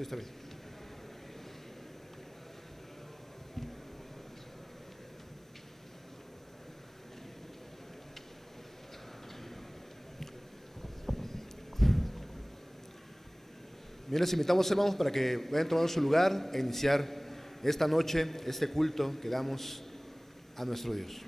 Sí, está bien. Bien, les invitamos, hermanos, para que vayan tomando su lugar e iniciar esta noche, este culto que damos a nuestro Dios.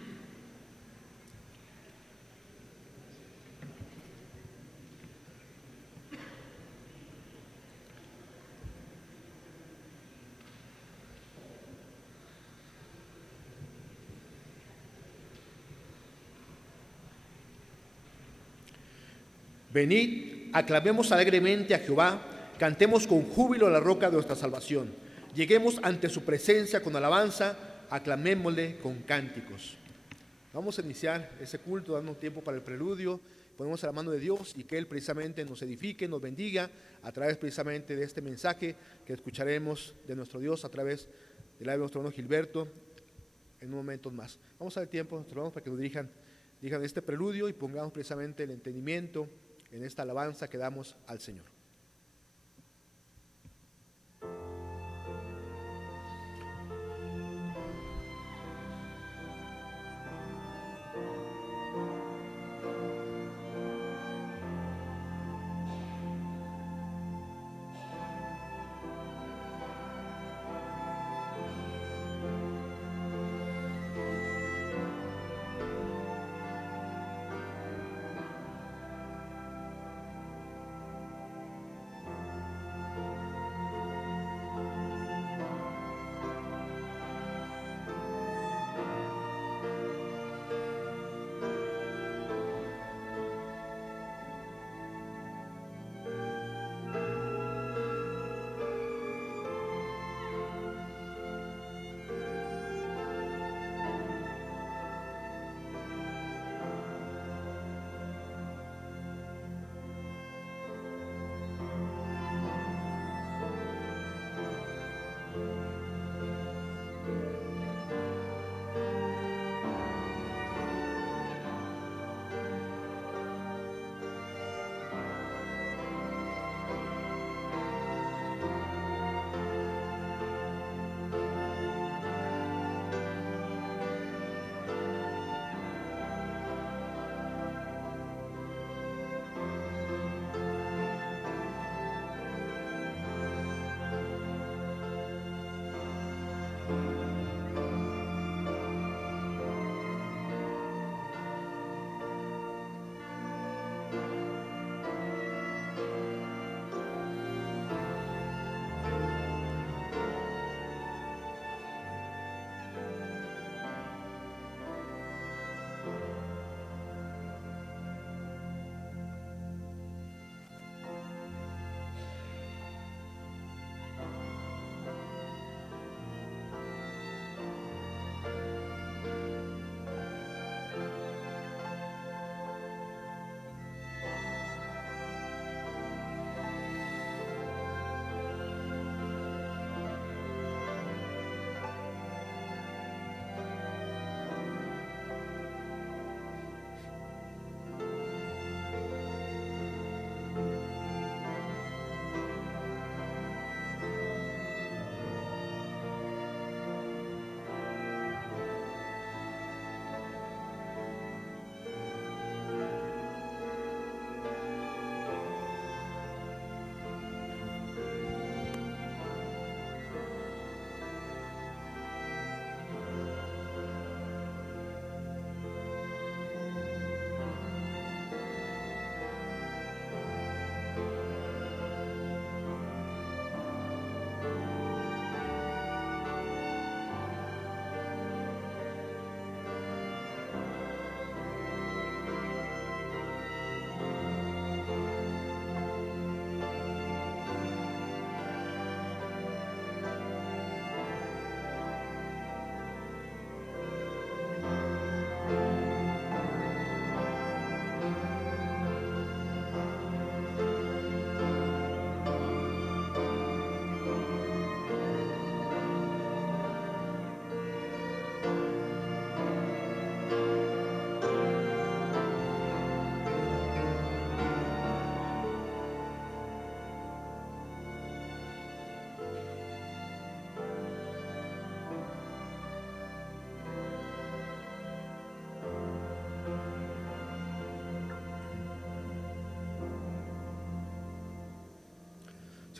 Venid, aclamemos alegremente a Jehová, cantemos con júbilo a la roca de nuestra salvación. Lleguemos ante su presencia con alabanza, aclamémosle con cánticos. Vamos a iniciar ese culto, dando tiempo para el preludio. Ponemos a la mano de Dios y que Él precisamente nos edifique, nos bendiga a través precisamente de este mensaje que escucharemos de nuestro Dios a través del labio de nuestro hermano Gilberto en un momento más. Vamos a dar tiempo a nuestros hermanos para que nos digan este preludio y pongamos precisamente el entendimiento en esta alabanza que damos al Señor.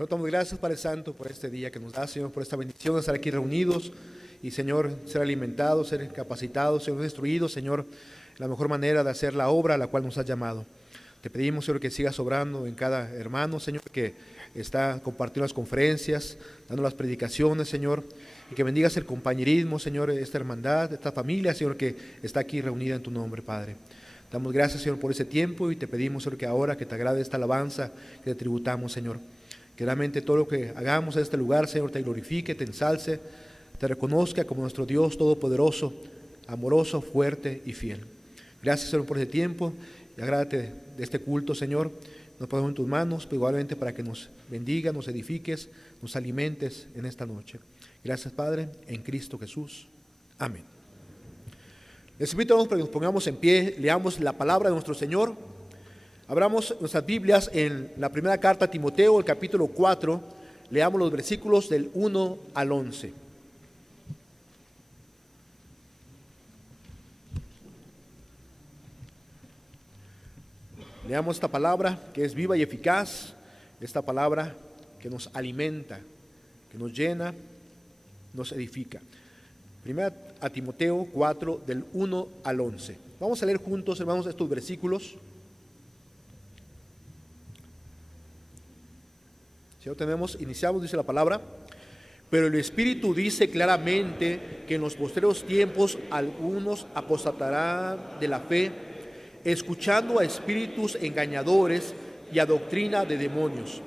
Señor, damos gracias, Padre Santo, por este día que nos da, Señor, por esta bendición de estar aquí reunidos y, Señor, ser alimentados, ser capacitados, ser instruidos, Señor, la mejor manera de hacer la obra a la cual nos has llamado. Te pedimos, Señor, que sigas obrando en cada hermano, Señor, que está compartiendo las conferencias, dando las predicaciones, Señor, y que bendigas el compañerismo, Señor, esta hermandad, esta familia, Señor, que está aquí reunida en tu nombre, Padre. Damos gracias, Señor, por ese tiempo y te pedimos, Señor, que ahora que te agrade esta alabanza que te tributamos, Señor, que realmente todo lo que hagamos en este lugar, Señor, te glorifique, te ensalce, te reconozca como nuestro Dios todopoderoso, amoroso, fuerte y fiel. Gracias, Señor, por ese tiempo y agrádate de este culto, Señor. Nos ponemos en tus manos, pero igualmente para que nos bendiga, nos edifiques, nos alimentes en esta noche. Gracias, Padre, en Cristo Jesús. Amén. Les invito a que nos pongamos en pie, leamos la palabra de nuestro Señor. Abramos nuestras Biblias en la primera carta a Timoteo, el capítulo 4. Leamos los versículos del 1 al 11. Leamos esta palabra que es viva y eficaz, esta palabra que nos alimenta, que nos llena, nos edifica. Primera a Timoteo 4, del 1 al 11. Vamos a leer juntos, hermanos, estos versículos. Si lo tenemos, iniciamos, dice la palabra. Pero el Espíritu dice claramente que en los postreros tiempos algunos apostatarán de la fe, escuchando a espíritus engañadores y a doctrina de demonios,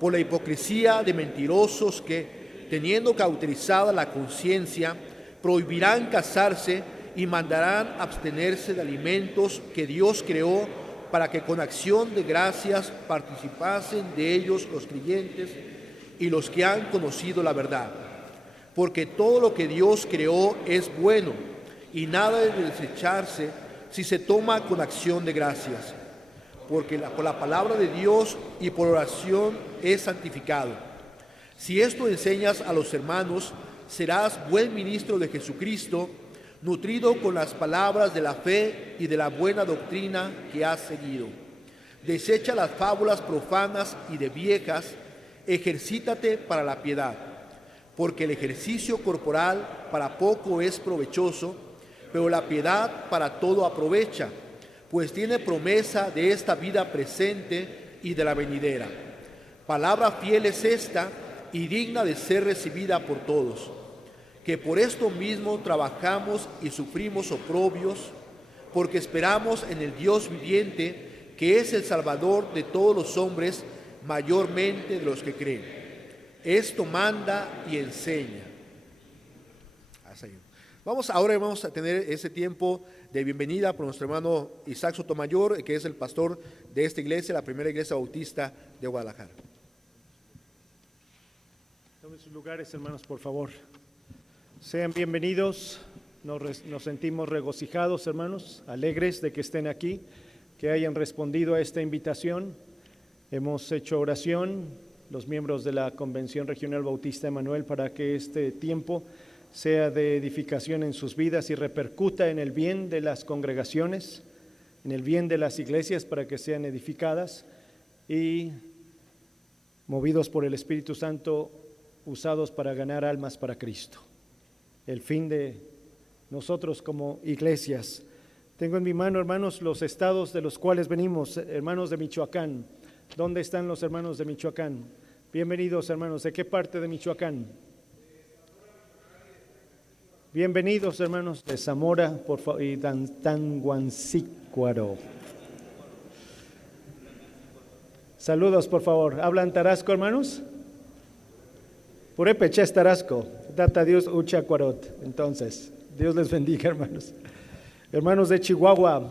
por la hipocresía de mentirosos que, teniendo cauterizada la conciencia, prohibirán casarse y mandarán abstenerse de alimentos que Dios creó para que con acción de gracias participasen de ellos los creyentes y los que han conocido la verdad. Porque todo lo que Dios creó es bueno y nada debe desecharse si se toma con acción de gracias, porque por la palabra de Dios y por oración es santificado. Si esto enseñas a los hermanos, serás buen ministro de Jesucristo, nutrido con las palabras de la fe y de la buena doctrina que has seguido. Desecha las fábulas profanas y de viejas, ejercítate para la piedad, porque el ejercicio corporal para poco es provechoso, pero la piedad para todo aprovecha, pues tiene promesa de esta vida presente y de la venidera. Palabra fiel es esta y digna de ser recibida por todos, que por esto mismo trabajamos y sufrimos oprobios, porque esperamos en el Dios viviente, que es el Salvador de todos los hombres, mayormente de los que creen. Esto manda y enseña. Ahora vamos a tener ese tiempo de bienvenida por nuestro hermano Isaac Sotomayor, que es el pastor de esta iglesia, la primera iglesia bautista de Guadalajara. Tomen sus lugares, hermanos, por favor. Sean bienvenidos. Nos sentimos regocijados, hermanos, alegres de que estén aquí, que hayan respondido a esta invitación. Hemos hecho oración, los miembros de la Convención Regional Bautista Emanuel, para que este tiempo sea de edificación en sus vidas y repercuta en el bien de las congregaciones, en el bien de las iglesias, para que sean edificadas y movidos por el Espíritu Santo, usados para ganar almas para Cristo. El fin de nosotros como iglesias. Tengo en mi mano, hermanos, los estados de los cuales venimos, hermanos de Michoacán. ¿Dónde están los hermanos de Michoacán? Bienvenidos, hermanos. ¿De qué parte de Michoacán? Bienvenidos, hermanos de Zamora, por favor, y Tanguancícuaro. Saludos, por favor. ¿Hablan tarasco, hermanos? Purépeches tarasco. Data Dios uchacuarot. Entonces, Dios les bendiga, hermanos. Hermanos de Chihuahua.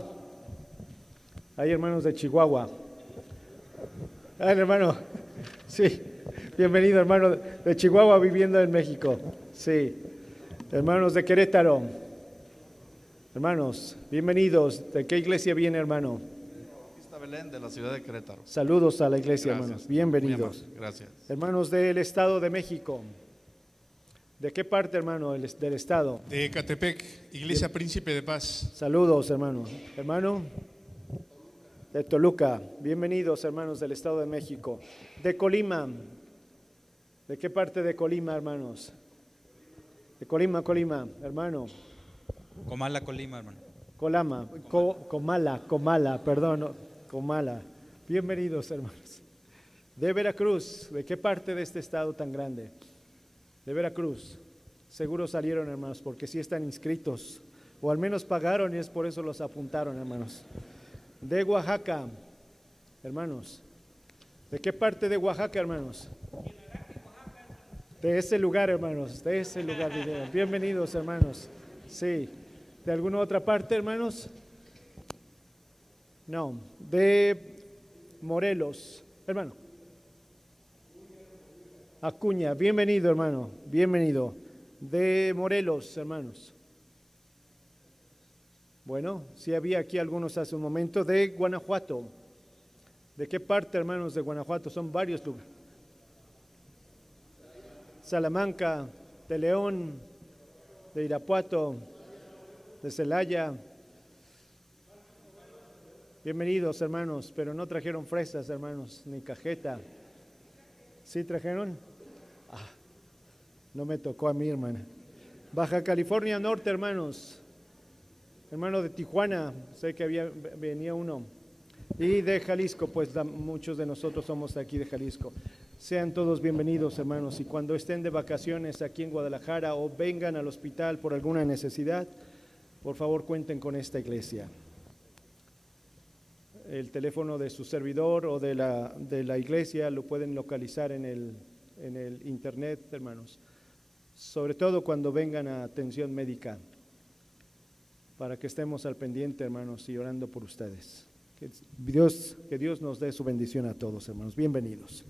Hay hermanos de Chihuahua. Hermano. Sí. Bienvenido, hermano de Chihuahua viviendo en México. Sí. Hermanos de Querétaro, hermanos, bienvenidos. ¿De qué iglesia viene, hermano? Bautista Belén, de la ciudad de Querétaro. Saludos a la iglesia, Gracias. hermanos. Bienvenidos. Gracias. Hermanos del Estado de México. ¿De qué parte, hermano, del Estado? De Ecatepec, Iglesia Príncipe de Paz. Saludos, hermano. Hermano de Toluca. Bienvenidos, hermanos del Estado de México. De Colima. ¿De qué parte de Colima, hermanos? De Colima, hermano. Comala, Colima, hermano. Comala, perdón, Comala. Bienvenidos, hermanos. De Veracruz, ¿de qué parte de este estado tan grande? De Veracruz. Seguro salieron, hermanos, porque sí están inscritos, o al menos pagaron y es por eso los apuntaron, hermanos. De Oaxaca, hermanos. ¿De qué parte de Oaxaca, hermanos? De ese lugar, hermanos, de ese lugar. Bienvenidos, hermanos. Sí. ¿De alguna otra parte, hermanos? No. De Morelos, hermano. Acuña, bienvenido, hermano, bienvenido. De Morelos, hermanos. Bueno, sí había aquí algunos hace un momento. De Guanajuato. ¿De qué parte, hermanos, de Guanajuato? Son varios lugares. Salamanca, de León, de Irapuato, de Celaya. Bienvenidos, hermanos, pero no trajeron fresas, hermanos, ni cajeta. ¿Sí trajeron? No me tocó a mí, hermana. Baja California Norte, hermanos. Hermano de Tijuana, sé que venía uno. Y de Jalisco, pues muchos de nosotros somos aquí de Jalisco. Sean todos bienvenidos, hermanos, y cuando estén de vacaciones aquí en Guadalajara o vengan al hospital por alguna necesidad, por favor cuenten con esta iglesia. El teléfono de su servidor o de la iglesia lo pueden localizar en el internet, hermanos, sobre todo cuando vengan a atención médica, para que estemos al pendiente, hermanos, y orando por ustedes. Que Dios nos dé su bendición a todos, hermanos. Bienvenidos.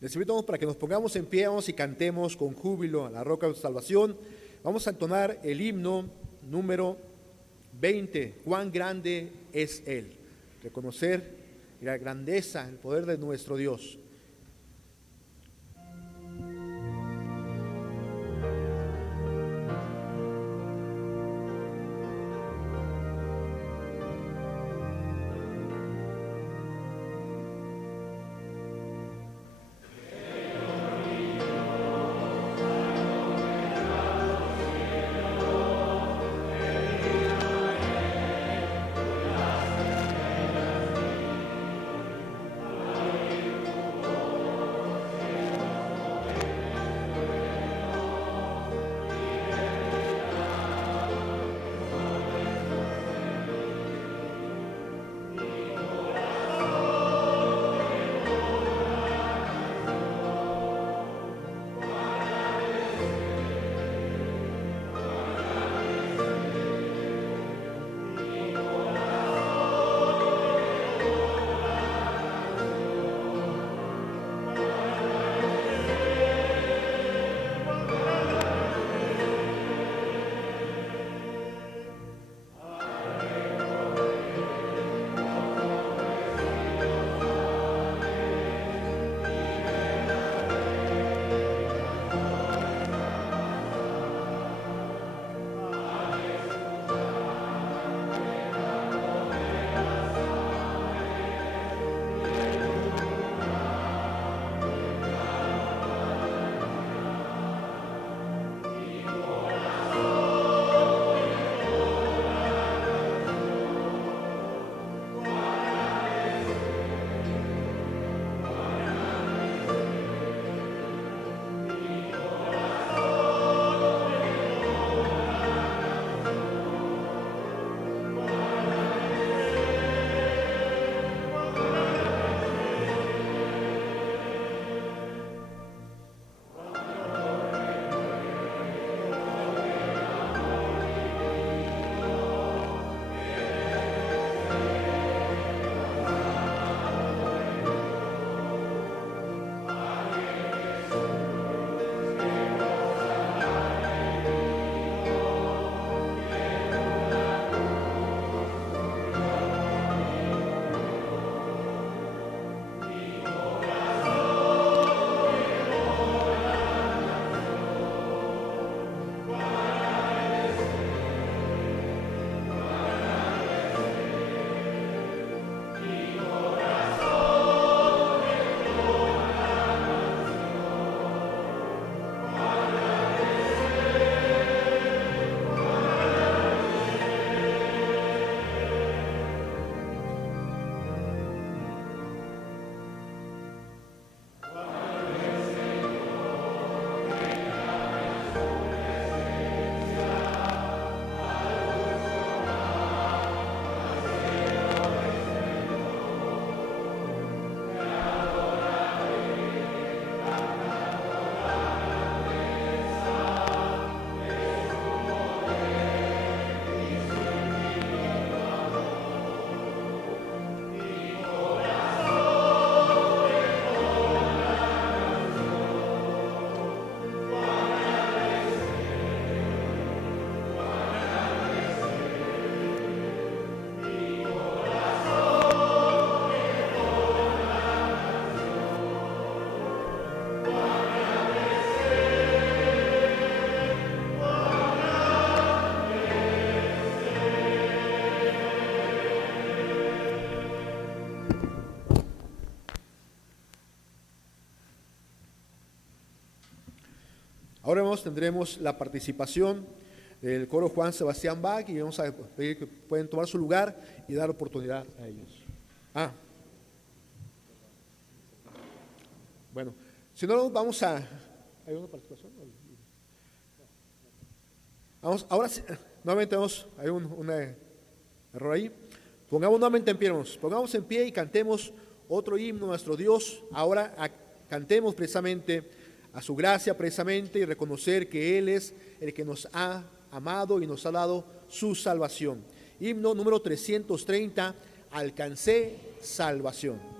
Les invitamos para que nos pongamos en pie, vamos y cantemos con júbilo a la roca de salvación. Vamos a entonar el himno número 20, cuán grande es Él. Reconocer la grandeza, el poder de nuestro Dios. Ahora, hermanos, tendremos la participación del coro Juan Sebastián Bach y vamos a pedir que pueden tomar su lugar y dar oportunidad a ellos. Bueno, si no, vamos a... ¿Hay una participación? Vamos, ahora sí, nuevamente hay un error ahí. Pongamos nuevamente en pie, hermanos. Pongamos en pie y cantemos otro himno a nuestro Dios. Ahora cantemos precisamente a su gracia, precisamente, y reconocer que Él es el que nos ha amado y nos ha dado su salvación. Himno número 330, alcancé salvación.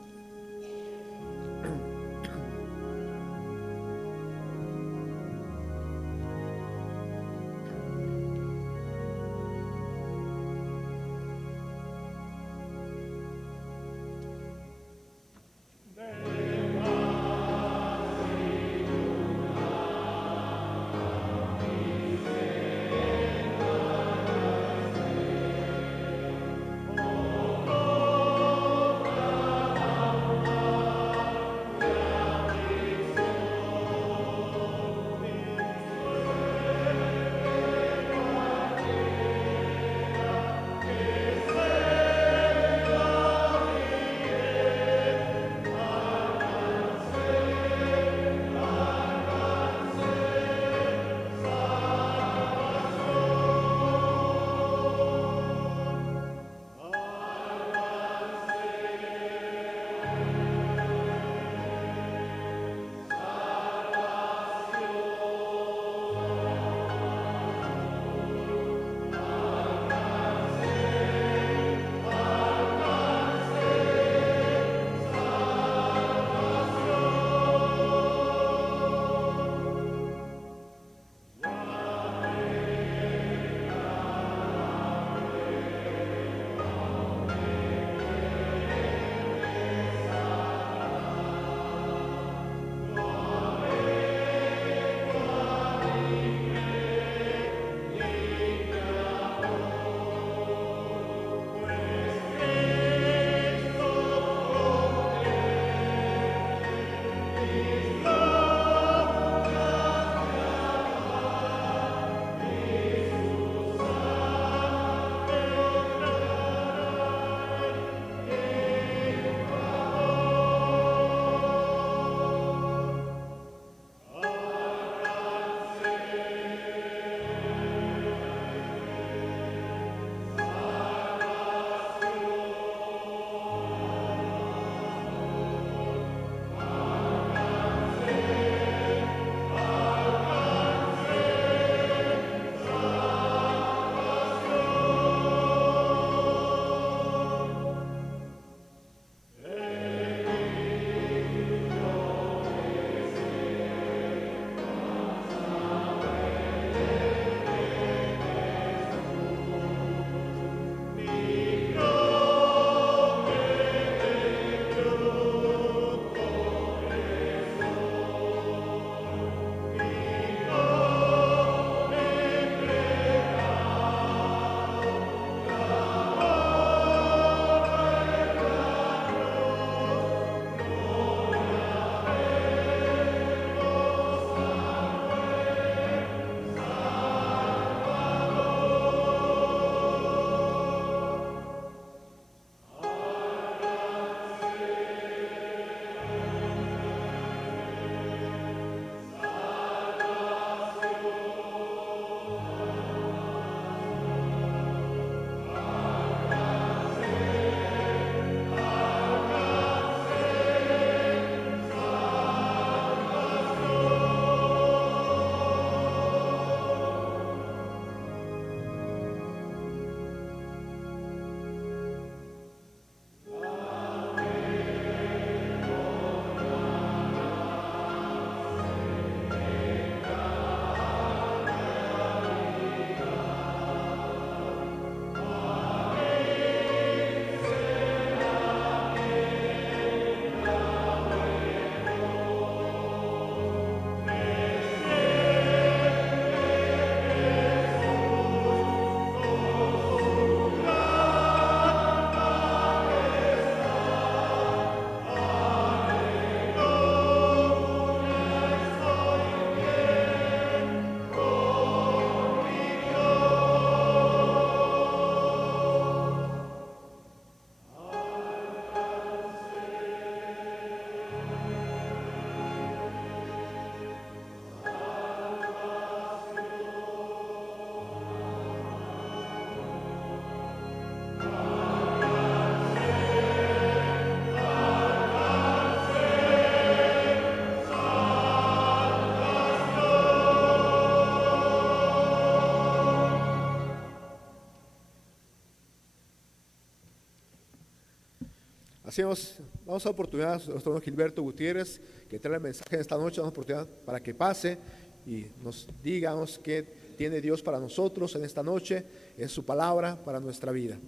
Así vamos a dar oportunidad a nuestro hermano Gilberto Gutiérrez, que trae el mensaje de esta noche, damos oportunidad para que pase y nos digamos qué tiene Dios para nosotros en esta noche, es su palabra para nuestra vida.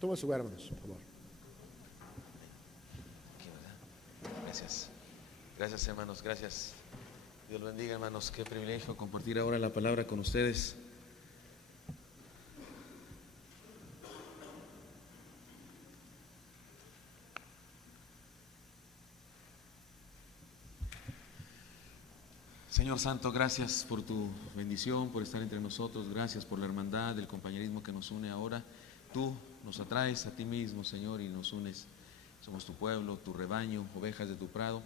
Tomen su lugar, hermanos, por favor. Gracias. Gracias, hermanos, gracias. Dios los bendiga, hermanos. Qué privilegio compartir ahora la palabra con ustedes. Señor Santo, gracias por tu bendición, por estar entre nosotros. Gracias por la hermandad, el compañerismo que nos une ahora. Tú nos atraes a ti mismo, Señor, y nos unes. Somos tu pueblo, tu rebaño, ovejas de tu prado.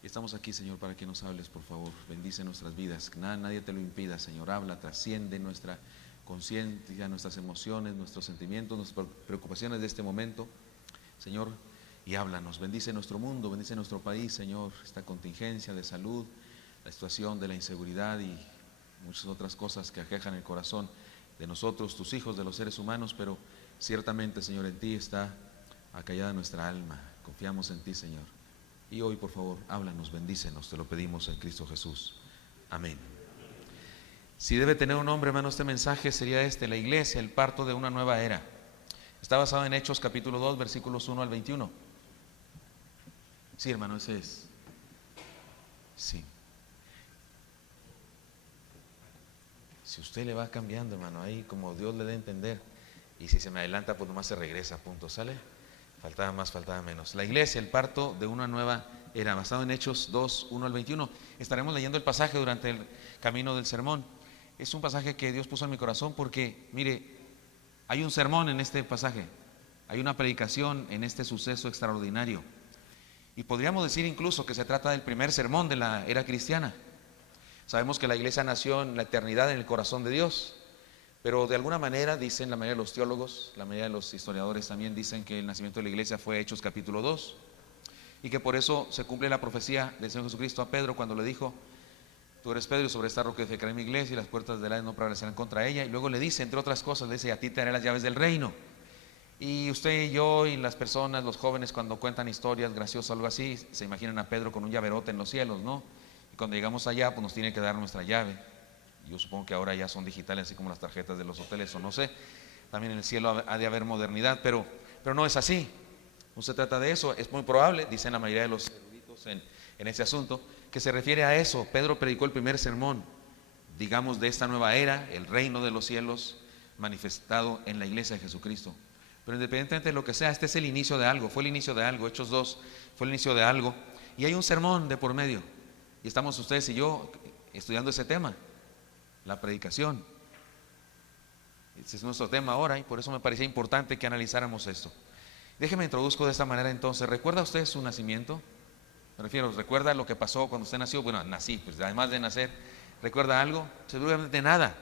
Y estamos aquí, Señor, para que nos hables, por favor. Bendice nuestras vidas. Nadie te lo impida, Señor. Habla, trasciende nuestra conciencia, nuestras emociones, nuestros sentimientos, nuestras preocupaciones de este momento, Señor. Y háblanos. Bendice nuestro mundo, bendice nuestro país, Señor. Esta contingencia de salud, la situación de la inseguridad y muchas otras cosas que aquejan el corazón de nosotros, tus hijos, de los seres humanos, pero ciertamente, Señor, en ti está acallada nuestra alma. Confiamos en ti, Señor. Y hoy, por favor, háblanos, bendícenos, te lo pedimos en Cristo Jesús. Amén. Si debe tener un nombre, hermano, este mensaje sería la iglesia, el parto de una nueva era. Está basado en Hechos capítulo 2, versículos 1 al 21. Sí, hermano, ese es. Sí. Si usted le va cambiando, hermano, ahí como Dios le dé a entender, y si se me adelanta, pues nomás se regresa, punto, ¿sale? Faltaba más, faltaba menos. La iglesia, el parto de una nueva era, basado en Hechos 2, 1 al 21. Estaremos leyendo el pasaje durante el camino del sermón. Es un pasaje que Dios puso en mi corazón porque, mire, hay un sermón en este pasaje, hay una predicación en este suceso extraordinario. Y podríamos decir incluso que se trata del primer sermón de la era cristiana. Sabemos que la iglesia nació en la eternidad en el corazón de Dios, pero de alguna manera, dicen la mayoría de los teólogos, la mayoría de los historiadores también dicen que el nacimiento de la iglesia fue Hechos capítulo 2 y que por eso se cumple la profecía del Señor Jesucristo a Pedro cuando le dijo: tú eres Pedro y sobre esta roca edificaré mi iglesia y las puertas del Hades no prevalecerán contra ella. Y luego le dice, entre otras cosas, le dice: a ti te daré las llaves del reino. Y usted y yo y las personas, los jóvenes, cuando cuentan historias graciosas o algo así, se imaginan a Pedro con un llaverote en los cielos, ¿no? Y cuando llegamos allá, pues nos tiene que dar nuestra llave. Yo supongo que ahora ya son digitales, así como las tarjetas de los hoteles, o no sé. También en el cielo ha de haber modernidad, pero no es así. No se trata de eso. Es muy probable, dicen la mayoría de los eruditos en ese asunto, que se refiere a eso. Pedro predicó el primer sermón, digamos, de esta nueva era, el reino de los cielos manifestado en la iglesia de Jesucristo. Pero independientemente de lo que sea, este es el inicio de algo, fue el inicio de algo. Hechos 2 fue el inicio de algo, y hay un sermón de por medio. Y estamos ustedes y yo estudiando ese tema, la predicación. Ese es nuestro tema ahora y por eso me parecía importante que analizáramos esto. Déjeme introduzco de esta manera entonces. ¿Recuerda usted su nacimiento? Me refiero, ¿recuerda lo que pasó cuando usted nació? Bueno, nací, pues además de nacer, ¿recuerda algo? Seguramente nada.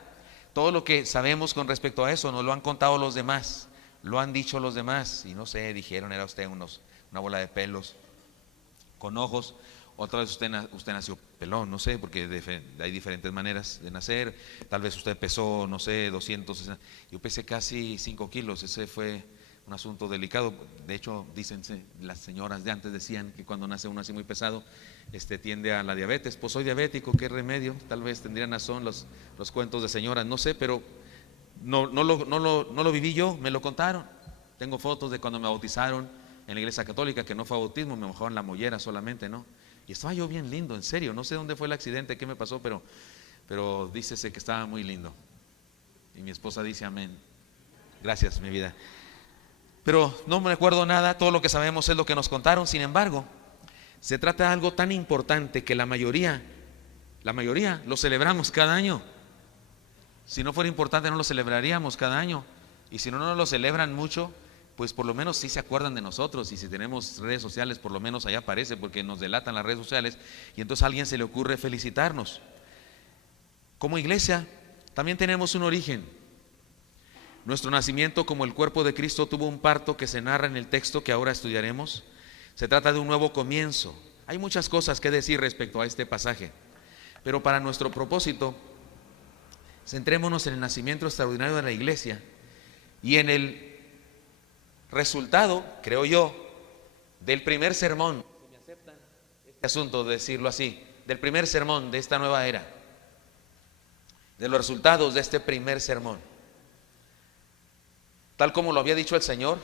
Todo lo que sabemos con respecto a eso nos lo han contado los demás, lo han dicho los demás. Y no sé, dijeron, era usted una bola de pelos con ojos. Otra vez usted nació pelón, no sé, porque hay diferentes maneras de nacer. Tal vez usted pesó, no sé, 260. Yo pesé casi 5 kilos, ese fue un asunto delicado. De hecho, las señoras de antes decían que cuando nace uno así muy pesado, tiende a la diabetes. Pues soy diabético, ¿qué remedio? Tal vez tendrían razón los cuentos de señoras, no sé, pero no lo viví yo, me lo contaron. Tengo fotos de cuando me bautizaron en la iglesia católica, que no fue bautismo, me mojaban la mollera solamente, ¿no? Y estaba yo bien lindo, en serio, no sé dónde fue el accidente, qué me pasó, pero dícese que estaba muy lindo. Y mi esposa dice amén. Gracias, mi vida. Pero no me acuerdo nada, todo lo que sabemos es lo que nos contaron. Sin embargo, se trata de algo tan importante que la mayoría lo celebramos cada año. Si no fuera importante no lo celebraríamos cada año. Y si no lo celebran mucho, pues por lo menos sí se acuerdan de nosotros. Y si tenemos redes sociales, por lo menos allá aparece, porque nos delatan las redes sociales, y entonces a alguien se le ocurre felicitarnos. Como iglesia también tenemos un origen. Nuestro nacimiento como el cuerpo de Cristo tuvo un parto que se narra en el texto que ahora estudiaremos. Se trata de un nuevo comienzo. Hay muchas cosas que decir respecto a este pasaje, pero para nuestro propósito centrémonos en el nacimiento extraordinario de la iglesia y en el resultado, creo yo, del primer sermón, si me aceptan este asunto de decirlo así, del primer sermón de esta nueva era, de los resultados de este primer sermón. Tal como lo había dicho el Señor,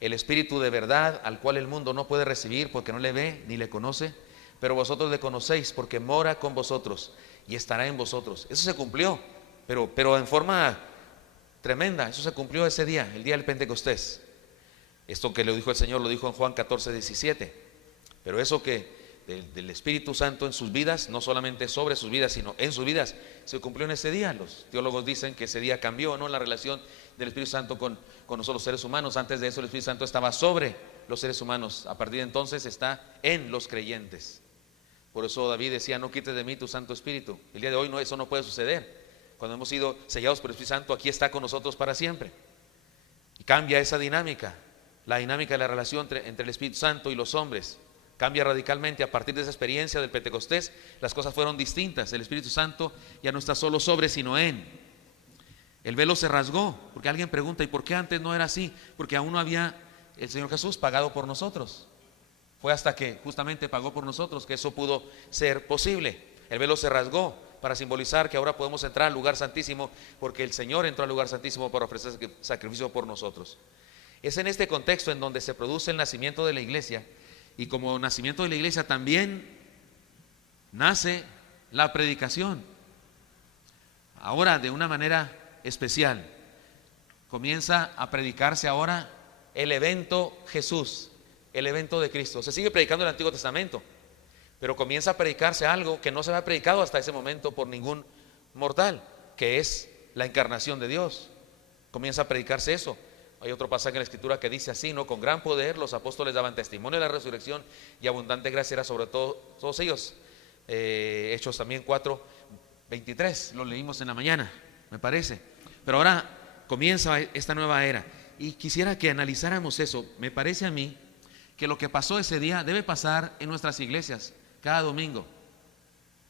el Espíritu de verdad, al cual el mundo no puede recibir porque no le ve ni le conoce, pero vosotros le conocéis porque mora con vosotros y estará en vosotros. Eso se cumplió, pero en forma tremenda. Eso se cumplió ese día, el día del Pentecostés. Esto que le dijo el Señor lo dijo en Juan 14:17. Pero eso que del Espíritu Santo en sus vidas, no solamente sobre sus vidas, sino en sus vidas, se cumplió en ese día. Los teólogos dicen que ese día cambió, ¿no?, la relación del Espíritu Santo con nosotros los seres humanos. Antes de eso el Espíritu Santo estaba sobre los seres humanos. A partir de entonces está en los creyentes. Por eso David decía: no quites de mí tu Santo Espíritu. El día de hoy eso no puede suceder. Cuando hemos sido sellados por el Espíritu Santo, aquí está con nosotros para siempre. Y cambia esa dinámica, la dinámica de la relación entre el Espíritu Santo y los hombres. Cambia radicalmente a partir de esa experiencia del Pentecostés. Las cosas fueron distintas. El Espíritu Santo ya no está solo sobre, sino en. El velo se rasgó, porque alguien pregunta: ¿y por qué antes no era así? Porque aún no había el Señor Jesús pagado por nosotros. Fue hasta que justamente pagó por nosotros que eso pudo ser posible. El velo se rasgó para simbolizar que ahora podemos entrar al lugar santísimo, porque el Señor entró al lugar santísimo para ofrecer sacrificio por nosotros. Es en este contexto en donde se produce el nacimiento de la iglesia, y como nacimiento de la iglesia también nace la predicación. Ahora, de una manera especial, comienza a predicarse ahora el evento Jesús, el evento de Cristo. Se sigue predicando el Antiguo Testamento, pero comienza a predicarse algo que no se había predicado hasta ese momento por ningún mortal, que es la encarnación de Dios. Comienza a predicarse eso. Hay otro pasaje en la Escritura que dice así, ¿no? Con gran poder los apóstoles daban testimonio de la resurrección, y abundante gracia era sobre todos ellos. Hechos también 4:23, lo leímos en la mañana, me parece. Pero ahora comienza esta nueva era, y quisiera que analizáramos eso. Me parece a mí que lo que pasó ese día debe pasar en nuestras iglesias cada domingo.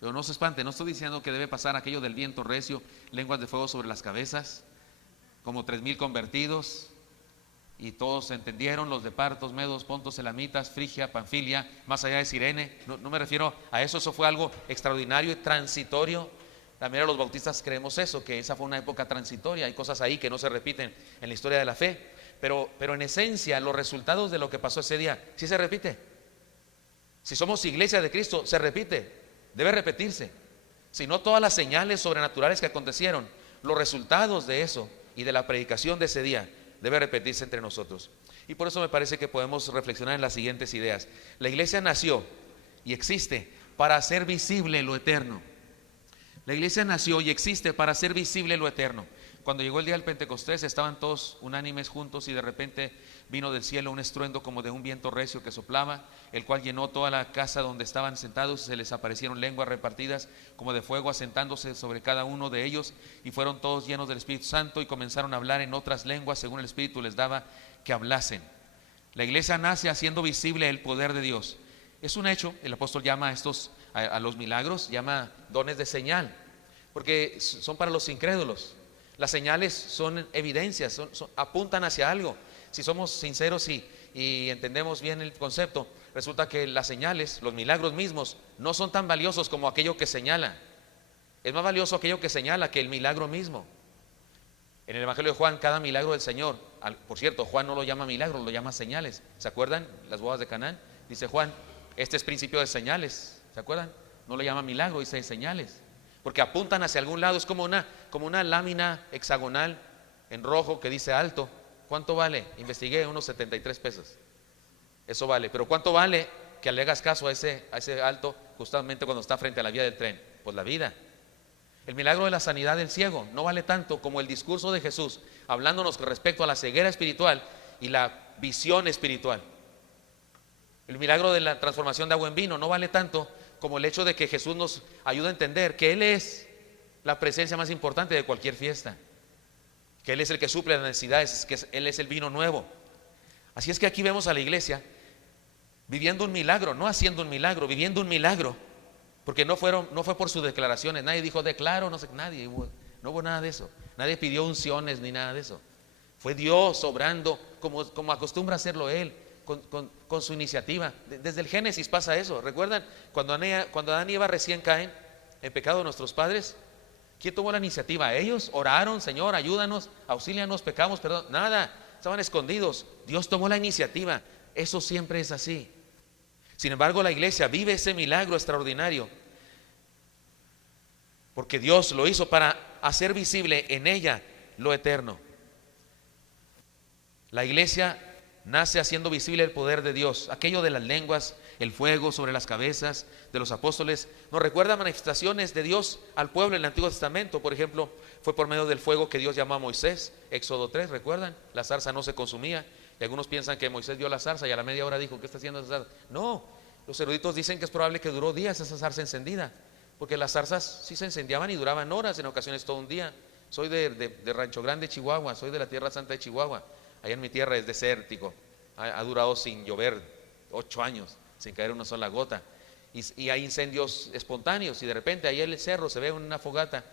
Pero no se espante, no estoy diciendo que debe pasar aquello del viento recio, lenguas de fuego sobre las cabezas, como 3,000 convertidos, y todos entendieron, los de Partos, Medos, Pontos, Elamitas, Frigia, Panfilia, más allá de Cirene. No me refiero a eso. Eso fue algo extraordinario y transitorio. También a los bautistas creemos eso, que esa fue una época transitoria. Hay cosas ahí que no se repiten en la historia de la fe, pero en esencia los resultados de lo que pasó ese día sí se repite. Si somos iglesia de Cristo, se repite, debe repetirse. Si no, todas las señales sobrenaturales que acontecieron, los resultados de eso y de la predicación de ese día debe repetirse entre nosotros. Y por eso me parece que podemos reflexionar en las siguientes ideas. La iglesia nació y existe para hacer visible lo eterno. La iglesia nació y existe para hacer visible lo eterno. Cuando llegó el día del Pentecostés, estaban todos unánimes juntos, y de repente vino del cielo un estruendo como de un viento recio que soplaba, el cual llenó toda la casa donde estaban sentados, y se les aparecieron lenguas repartidas como de fuego, asentándose sobre cada uno de ellos, y fueron todos llenos del Espíritu Santo y comenzaron a hablar en otras lenguas según el Espíritu les daba que hablasen. La iglesia nace haciendo visible el poder de Dios. Es un hecho. El apóstol llama a los milagros, llama dones de señal, porque son para los incrédulos. Las señales son evidencias, apuntan hacia algo. Si somos sinceros y entendemos bien el concepto, resulta que las señales, los milagros mismos, no son tan valiosos como aquello que señala. Es más valioso aquello que señala que el milagro mismo. En el Evangelio de Juan, cada milagro del Señor, por cierto, Juan no lo llama milagro, lo llama señales. ¿Se acuerdan? Las bodas de Canaán, dice Juan, este es principio de señales. ¿Se acuerdan? No lo llama milagro, dice señales, porque apuntan hacia algún lado. Es como una lámina hexagonal en rojo que dice alto. ¿Cuánto vale? Investigué, unos 73 pesos. Eso vale. Pero ¿cuánto vale que le hagas caso a ese alto justamente cuando está frente a la vía del tren? Pues la vida. El milagro de la sanidad del ciego no vale tanto como el discurso de Jesús hablándonos respecto a la ceguera espiritual y la visión espiritual. El milagro de la transformación de agua en vino no vale tanto como el hecho de que Jesús nos ayuda a entender que Él es la presencia más importante de cualquier fiesta, que Él es el que suple las necesidades, que Él es el vino nuevo. Así es que aquí vemos a la iglesia viviendo un milagro, no haciendo un milagro, viviendo un milagro, porque no fue por sus declaraciones. Nadie dijo declaro, no sé, no hubo nada de eso. Nadie pidió unciones ni nada de eso. Fue Dios obrando como acostumbra hacerlo Él, con su iniciativa. Desde el Génesis pasa eso. ¿Recuerdan? Cuando Adán y Eva recién caen en pecado de nuestros padres, ¿quién tomó la iniciativa? Ellos oraron: Señor, ayúdanos, auxílianos, pecamos, perdón. Nada, estaban escondidos. Dios tomó la iniciativa. Eso siempre es así. Sin embargo, la iglesia vive ese milagro extraordinario porque Dios lo hizo para hacer visible en ella lo eterno. La iglesia nace haciendo visible el poder de Dios. Aquello de las lenguas, el fuego sobre las cabezas de los apóstoles, nos recuerda manifestaciones de Dios al pueblo en el Antiguo Testamento. Por ejemplo, fue por medio del fuego que Dios llamó a Moisés. Éxodo 3, ¿recuerdan? La zarza no se consumía. Y algunos piensan que Moisés vio la zarza y a la media hora dijo: ¿qué está haciendo esa zarza? No, los eruditos dicen que es probable que duró días esa zarza encendida, porque las zarzas sí se incendiaban y duraban horas, en ocasiones todo un día. Soy de Rancho Grande, Chihuahua, soy de la Tierra Santa de Chihuahua. Allá en mi tierra es desértico, ha durado sin llover 8 años, sin caer una sola gota, y hay incendios espontáneos, y de repente ahí en el cerro se ve una fogata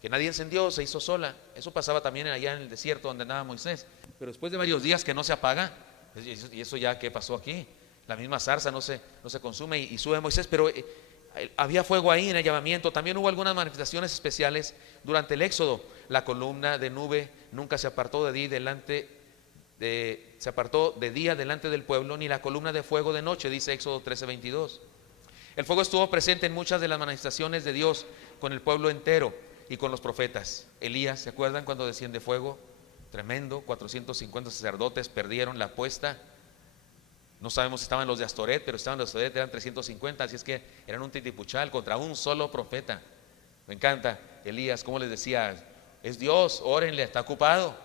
que nadie encendió, se hizo sola. Eso pasaba también allá en el desierto donde andaba Moisés, pero después de varios días que no se apaga. Y eso ya, ¿qué pasó aquí? La misma zarza no se consume, y sube Moisés, pero había fuego ahí en el llamamiento. También hubo algunas manifestaciones especiales durante el Éxodo. La columna de nube nunca se apartó de día delante del pueblo, ni la columna de fuego de noche, dice Éxodo 13:22. El fuego estuvo presente en muchas de las manifestaciones de Dios con el pueblo entero y con los profetas. Elías, ¿se acuerdan cuando desciende fuego? Tremendo, 450 sacerdotes perdieron la apuesta. No sabemos si estaban los de Astoret, pero estaban los de Astoret, eran 350, así es que eran un titipuchal contra un solo profeta. Me encanta Elías, como les decía: es Dios, órenle, está ocupado.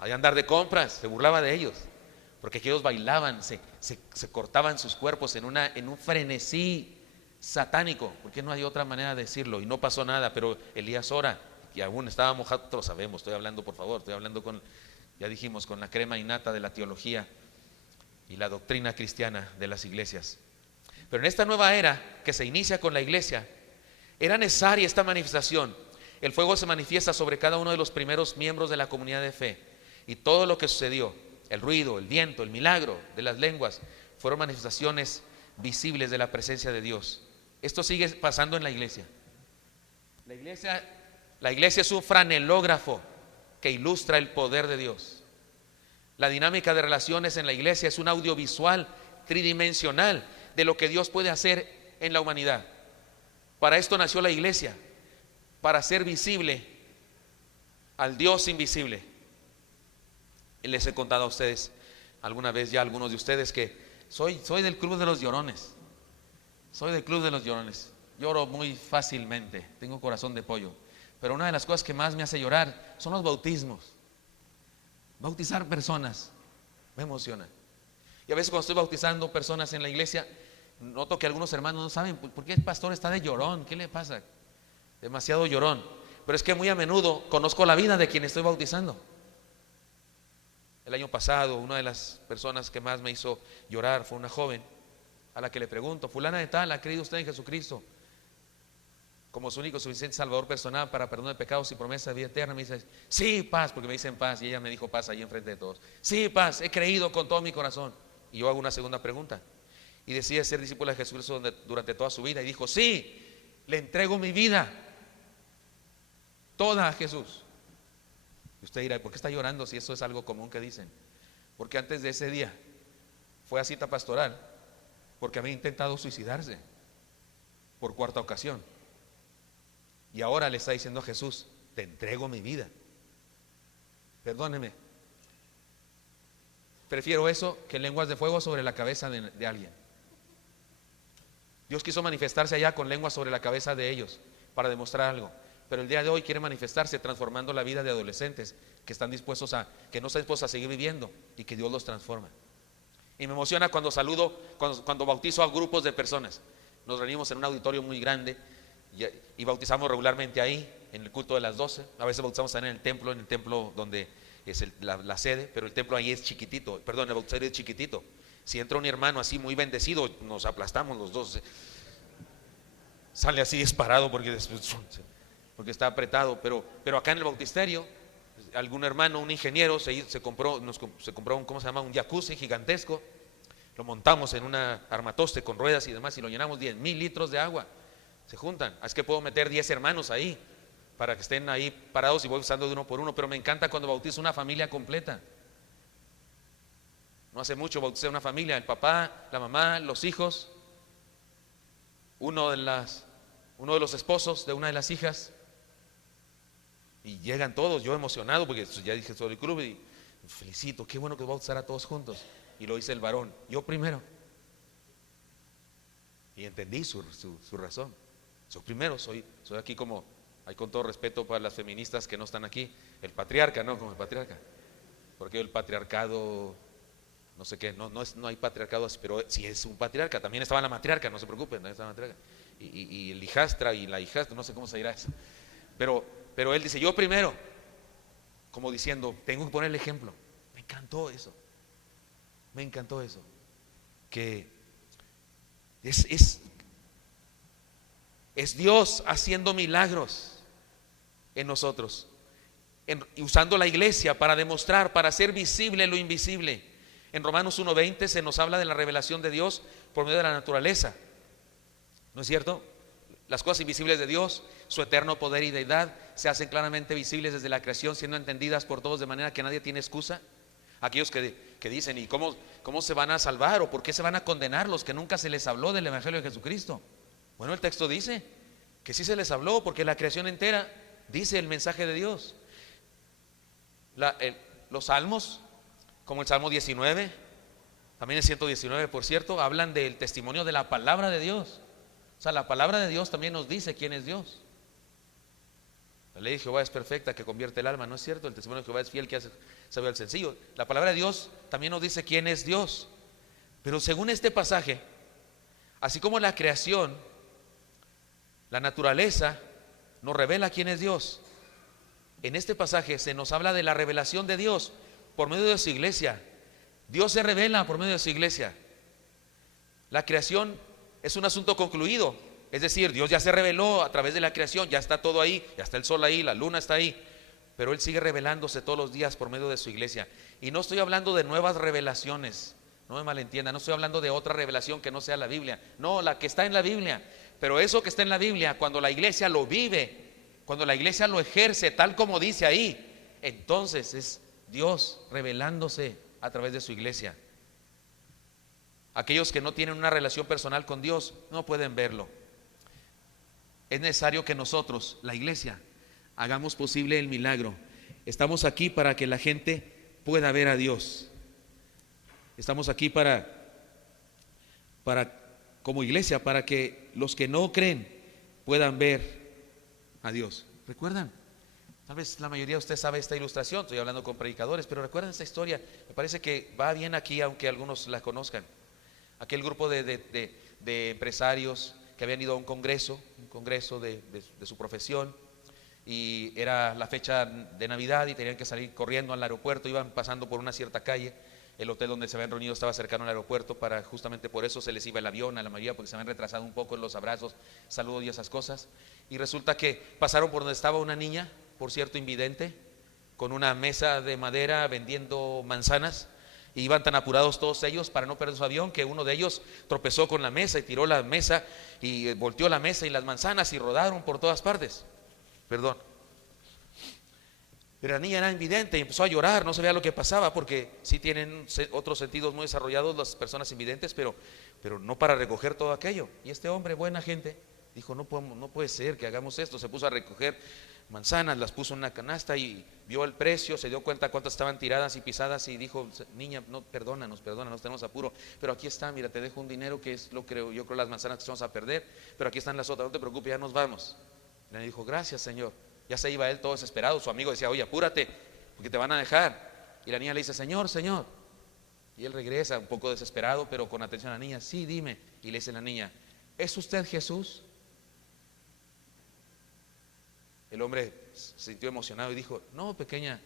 Hay que andar de compras. Se burlaba de ellos, porque ellos bailaban, se cortaban sus cuerpos en un frenesí satánico, porque no hay otra manera de decirlo, y no pasó nada. Pero Elías ora, y aún estaba mojado, lo sabemos. Estoy hablando, por favor, ya dijimos, con la crema innata de la teología y la doctrina cristiana de las iglesias. Pero en esta nueva era que se inicia con la iglesia, era necesaria esta manifestación. El fuego se manifiesta sobre cada uno de los primeros miembros de la comunidad de fe, y todo lo que sucedió, el ruido, el viento, el milagro de las lenguas, fueron manifestaciones visibles de la presencia de Dios. Esto sigue pasando en la iglesia. La iglesia es un franelógrafo que ilustra el poder de Dios. La dinámica de relaciones en la iglesia es un audiovisual tridimensional de lo que Dios puede hacer en la humanidad. Para esto nació la iglesia, para hacer visible al Dios invisible. Y les he contado a ustedes alguna vez, ya algunos de ustedes, que soy del club de los llorones. Soy del club de los llorones. Lloro muy fácilmente, tengo corazón de pollo. Pero una de las cosas que más me hace llorar son los bautismos. Bautizar personas me emociona. Y a veces cuando estoy bautizando personas en la iglesia, noto que algunos hermanos no saben por qué el pastor está de llorón. ¿Qué le pasa? Demasiado llorón. Pero es que muy a menudo conozco la vida de quien estoy bautizando. El año pasado, una de las personas que más me hizo llorar fue una joven a la que le pregunto: fulana de tal, ¿ha creído usted en Jesucristo como su único suficiente salvador personal para perdón de pecados y promesa de vida eterna? Me dice: sí, paz, porque me dicen paz, y ella me dijo paz ahí enfrente de todos. Sí, paz, he creído con todo mi corazón. Y yo hago una segunda pregunta: ¿y decide ser discípula de Jesucristo durante toda su vida? Y dijo: sí, le entrego mi vida toda a Jesús. Y usted dirá: ¿por qué está llorando si eso es algo común que dicen? Porque antes de ese día fue a cita pastoral porque había intentado suicidarse por 4ª ocasión. Y ahora le está diciendo a Jesús: te entrego mi vida. Perdóneme. Prefiero eso que lenguas de fuego sobre la cabeza de alguien. Dios quiso manifestarse allá con lenguas sobre la cabeza de ellos para demostrar algo. Pero el día de hoy quiere manifestarse transformando la vida de adolescentes que están dispuestos que no están dispuestos a seguir viviendo, y que Dios los transforma. Y me emociona cuando cuando bautizo a grupos de personas. Nos reunimos en un auditorio muy grande y bautizamos regularmente ahí, en el culto de las 12. A veces bautizamos también en el templo donde es la sede, pero el templo ahí es chiquitito, perdón, el bautizario es chiquitito. Si entra un hermano así muy bendecido, nos aplastamos los dos. Sale así disparado porque está apretado, pero acá en el bautisterio algún hermano, un ingeniero, se compró un, ¿cómo se llama? Un jacuzzi gigantesco. Lo montamos en una armatoste con ruedas y demás y lo llenamos 10,000 litros de agua. Se juntan. Es que puedo meter 10 hermanos ahí para que estén ahí parados y voy usando de uno por uno. Pero me encanta cuando bautizo una familia completa. No hace mucho bauticé una familia, el papá, la mamá, los hijos, uno de los esposos de una de las hijas. Y llegan todos, yo emocionado porque ya dije sobre el club y felicito, qué bueno que bautizar a todos juntos. Y lo hice el varón, yo primero. Y entendí su razón. Yo primero, soy aquí como, hay con todo respeto para las feministas que no están aquí, el patriarca, no como el patriarca. Porque el patriarcado, no sé qué, no hay patriarcado así, pero sí es un patriarca. También estaba la matriarca, no se preocupen, también estaba la matriarca. Y el hijastra y la hijastra, no sé cómo se dirá eso. Pero él dice, yo primero, como diciendo, tengo que poner el ejemplo. Me encantó eso, que es Dios haciendo milagros en nosotros, y usando la iglesia para demostrar, para hacer visible lo invisible. En Romanos 1:20 se nos habla de la revelación de Dios por medio de la naturaleza, ¿no es cierto? Las cosas invisibles de Dios, su eterno poder y deidad, se hacen claramente visibles desde la creación, siendo entendidas por todos de manera que nadie tiene excusa. Aquellos que dicen, ¿y cómo se van a salvar? ¿O por qué se van a condenar los que nunca se les habló del Evangelio de Jesucristo? Bueno, el texto dice que sí se les habló, porque la creación entera dice el mensaje de Dios. Los salmos, como el Salmo 19, también el 119, por cierto, hablan del testimonio de la palabra de Dios. O sea, la palabra de Dios también nos dice quién es Dios. La ley de Jehová es perfecta, que convierte el alma, ¿no es cierto? El testimonio de Jehová es fiel, que hace sabio al sencillo. La palabra de Dios también nos dice quién es Dios. Pero según este pasaje, así como la creación, la naturaleza nos revela quién es Dios, en este pasaje se nos habla de la revelación de Dios por medio de su iglesia. Dios se revela por medio de su iglesia. La creación es un asunto concluido, es decir, Dios ya se reveló a través de la creación, ya está todo ahí, ya está el sol ahí, la luna está ahí, pero Él sigue revelándose todos los días por medio de su iglesia. Y no estoy hablando de nuevas revelaciones, no me malentiendan, no estoy hablando de otra revelación que no sea la Biblia, no, la que está en la Biblia. Pero eso que está en la Biblia, cuando la iglesia lo vive, cuando la iglesia lo ejerce tal como dice ahí, entonces es Dios revelándose a través de su iglesia. Aquellos que no tienen una relación personal con Dios no pueden verlo. Es necesario que nosotros, la iglesia, hagamos posible el milagro. Estamos aquí para que la gente pueda ver a Dios. Estamos aquí como iglesia, para que los que no creen puedan ver a Dios. ¿Recuerdan? Tal vez la mayoría de ustedes sabe esta ilustración, estoy hablando con predicadores, pero recuerdan esta historia, me parece que va bien aquí, aunque algunos la conozcan. Aquel grupo de empresarios que habían ido a un congreso de su profesión, y era la fecha de Navidad y tenían que salir corriendo al aeropuerto, iban pasando por una cierta calle, el hotel donde se habían reunido estaba cercano al aeropuerto, justamente por eso se les iba el avión a la mayoría, porque se habían retrasado un poco en los abrazos, saludos y esas cosas. Y resulta que pasaron por donde estaba una niña, por cierto invidente, con una mesa de madera vendiendo manzanas, y iban tan apurados todos ellos para no perder su avión, que uno de ellos tropezó con la mesa y tiró la mesa y volteó la mesa y las manzanas y rodaron por todas partes. Perdón. Pero la niña era invidente y empezó a llorar, no sabía lo que pasaba, porque sí tienen otros sentidos muy desarrollados las personas invidentes, pero no para recoger todo aquello. Y este hombre, buena gente, dijo, no puede ser que hagamos esto. Se puso a recoger manzanas, las puso en una canasta y vio el precio, se dio cuenta cuántas estaban tiradas y pisadas y dijo, niña, no, perdónanos, tenemos apuro, pero aquí está, mira, te dejo un dinero que es yo creo las manzanas que vamos a perder, pero aquí están las otras, no te preocupes, ya nos vamos. Y le dijo, gracias, Señor. Ya se iba él todo desesperado, su amigo decía, oye, apúrate, porque te van a dejar. Y la niña le dice, Señor, Señor. Y él regresa un poco desesperado, pero con atención a la niña, sí, dime. Y le dice la niña, ¿es usted Jesús? El hombre se sintió emocionado y dijo, no, pequeña,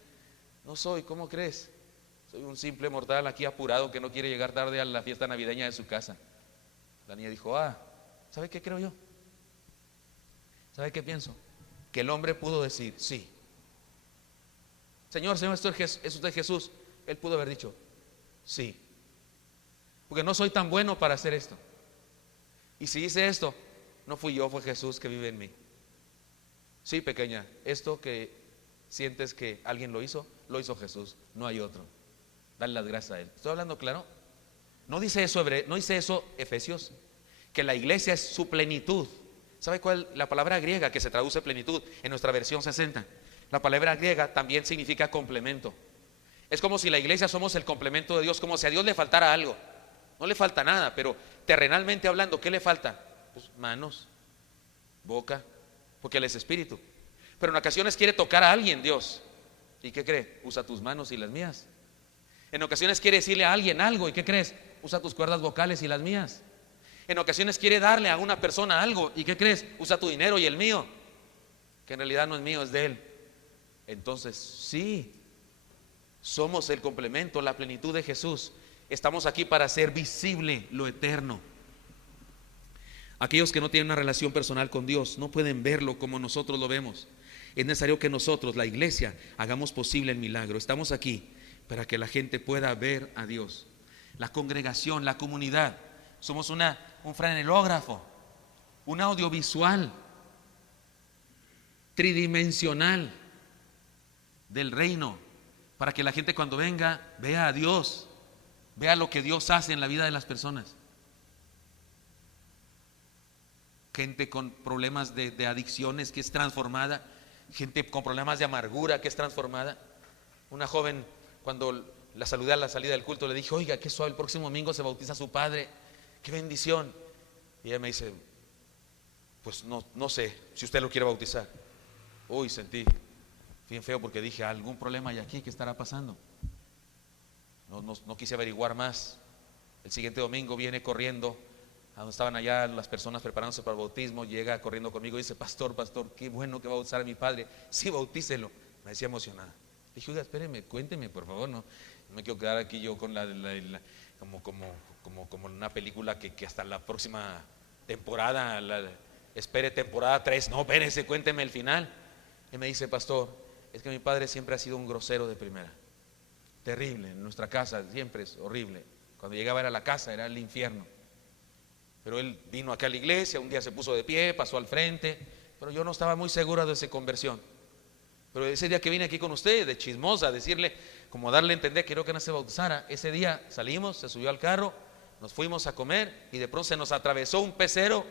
no soy, ¿cómo crees? Soy un simple mortal aquí apurado que no quiere llegar tarde a la fiesta navideña de su casa. La niña dijo, ¿sabe qué creo yo? ¿Sabe qué pienso? Que el hombre pudo decir, sí, Señor, ¿es usted Jesús? Él pudo haber dicho, sí, porque no soy tan bueno para hacer esto. Y si hice esto, no fui yo, fue Jesús que vive en mí. Sí, pequeña, esto que sientes que alguien lo hizo Jesús, no hay otro. Dale las gracias a Él. ¿Estoy hablando claro? ¿No dice eso Efesios? Que la iglesia es su plenitud. ¿Sabe cuál? La palabra griega que se traduce plenitud en nuestra versión 60. La palabra griega también significa complemento. Es como si la iglesia somos el complemento de Dios, como si a Dios le faltara algo. No le falta nada, pero terrenalmente hablando, ¿qué le falta? Pues manos, boca, porque Él es espíritu. Pero en ocasiones quiere tocar a alguien Dios. ¿Y qué cree? Usa tus manos y las mías. En ocasiones quiere decirle a alguien algo. ¿Y qué crees? Usa tus cuerdas vocales y las mías. En ocasiones quiere darle a una persona algo. ¿Y qué crees? Usa tu dinero y el mío, que en realidad no es mío, es de Él. Entonces sí, somos el complemento, la plenitud de Jesús. Estamos aquí para hacer visible lo eterno. Aquellos que no tienen una relación personal con Dios no pueden verlo como nosotros lo vemos. Es necesario que nosotros, la iglesia, hagamos posible el milagro. Estamos aquí para que la gente pueda ver a Dios. La congregación, la comunidad, somos un franelógrafo, un audiovisual tridimensional del reino, para que la gente cuando venga vea a Dios, vea lo que Dios hace en la vida de las personas. Gente con problemas de adicciones que es transformada, gente con problemas de amargura que es transformada. Una joven, cuando la saludé a la salida del culto, le dije, oiga, qué suave, el próximo domingo se bautiza su padre, qué bendición. Y ella me dice, pues no sé si usted lo quiere bautizar. Uy, sentí bien feo porque dije, algún problema hay aquí, ¿qué estará pasando? No quise averiguar más. El siguiente domingo viene corriendo a donde estaban allá las personas preparándose para el bautismo, llega corriendo conmigo y dice, pastor, qué bueno que va a bautizar a mi padre. Sí, bautícelo. Me decía emocionada. Dije, oiga, espéreme, cuénteme, por favor, no me quiero quedar aquí yo con como una película que hasta la próxima temporada, espere temporada 3, no, espérese, cuénteme el final. Y me dice, pastor, es que mi padre siempre ha sido un grosero de primera, terrible, en nuestra casa siempre es horrible, cuando llegaba era la casa, era el infierno. Pero él vino acá a la iglesia, un día se puso de pie, pasó al frente, pero yo no estaba muy seguro de su conversión. Pero ese día que vine aquí con usted, de chismosa, decirle, como darle a entender, quiero que no se bautizara. Ese día salimos, se subió al carro, nos fuimos a comer y de pronto se nos atravesó un pecero.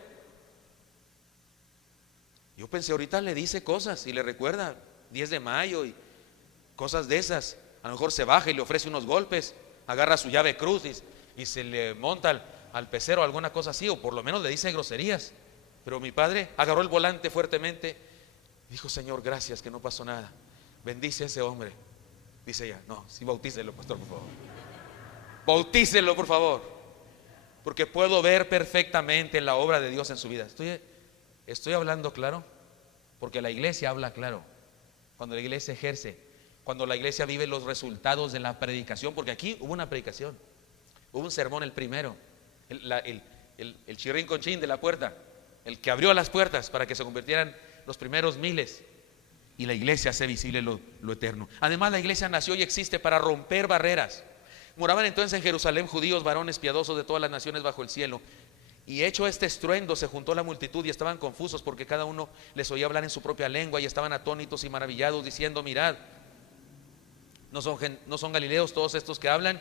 Yo pensé, ahorita le dice cosas y le recuerda 10 de mayo y cosas de esas. A lo mejor se baja y le ofrece unos golpes, agarra su llave cruz y se le monta al pecero, alguna cosa así, o por lo menos le dice groserías. Pero mi padre agarró el volante fuertemente, dijo, Señor, gracias que no pasó nada, bendice a ese hombre. Dice ella, no, sí, bautícelo, pastor, por favor, bautícelo, por favor, porque puedo ver perfectamente la obra de Dios en su vida. Estoy hablando claro, porque la iglesia habla claro, cuando la iglesia ejerce, cuando la iglesia vive los resultados de la predicación, porque aquí hubo una predicación, hubo un sermón, el primero, el chirrín conchín de la puerta, el que abrió las puertas para que se convirtieran los primeros miles, y la iglesia hace visible lo eterno. Además, la iglesia nació y existe para romper barreras. Moraban entonces en Jerusalén judíos, varones piadosos de todas las naciones bajo el cielo. Y hecho este estruendo, se juntó la multitud y estaban confusos, porque cada uno les oía hablar en su propia lengua, y estaban atónitos y maravillados, diciendo, mirad, ¿no son galileos todos estos que hablan?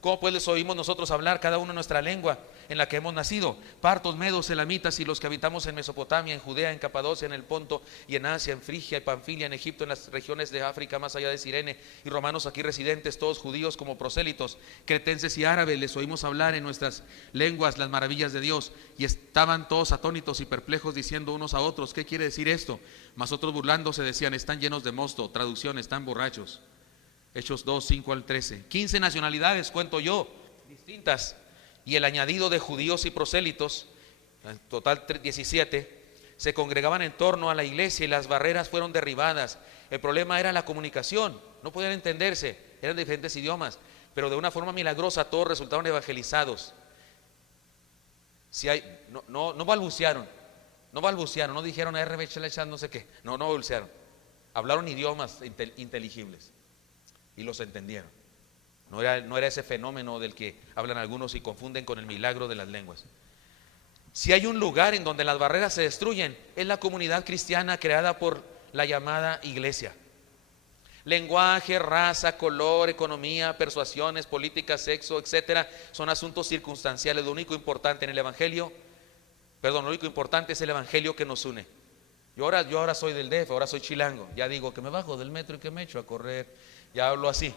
¿Cómo pues les oímos nosotros hablar cada uno en nuestra lengua en la que hemos nacido? Partos, medos, elamitas y los que habitamos en Mesopotamia, en Judea, en Capadocia, en el Ponto y en Asia, en Frigia y Panfilia, en Egipto, en las regiones de África más allá de Cirene, y romanos aquí residentes, todos judíos como prosélitos, cretenses y árabes, les oímos hablar en nuestras lenguas las maravillas de Dios. Y estaban todos atónitos y perplejos, diciendo unos a otros, ¿qué quiere decir esto? Mas otros burlándose decían, están llenos de mosto. Traducción, están borrachos. Hechos 2, 5 al 13. 15 nacionalidades, cuento yo, distintas, y el añadido de judíos y prosélitos, en total 17, se congregaban en torno a la iglesia, y las barreras fueron derribadas. El problema era la comunicación, no podían entenderse, eran de diferentes idiomas, pero de una forma milagrosa todos resultaron evangelizados. No balbucearon, no dijeron no sé qué, no balbucearon, hablaron idiomas inteligibles. y los entendieron. No era ese fenómeno del que hablan algunos y confunden con el milagro de las lenguas. Si hay un lugar en donde las barreras se destruyen, es la comunidad cristiana creada por la llamada iglesia. Lenguaje, raza, color, economía, persuasiones, política, sexo, etcétera, son asuntos circunstanciales. Lo único importante es el evangelio que nos une. Yo ahora soy del DF, ahora soy chilango. Ya digo que me bajo del metro y que me echo a correr. Ya hablo así.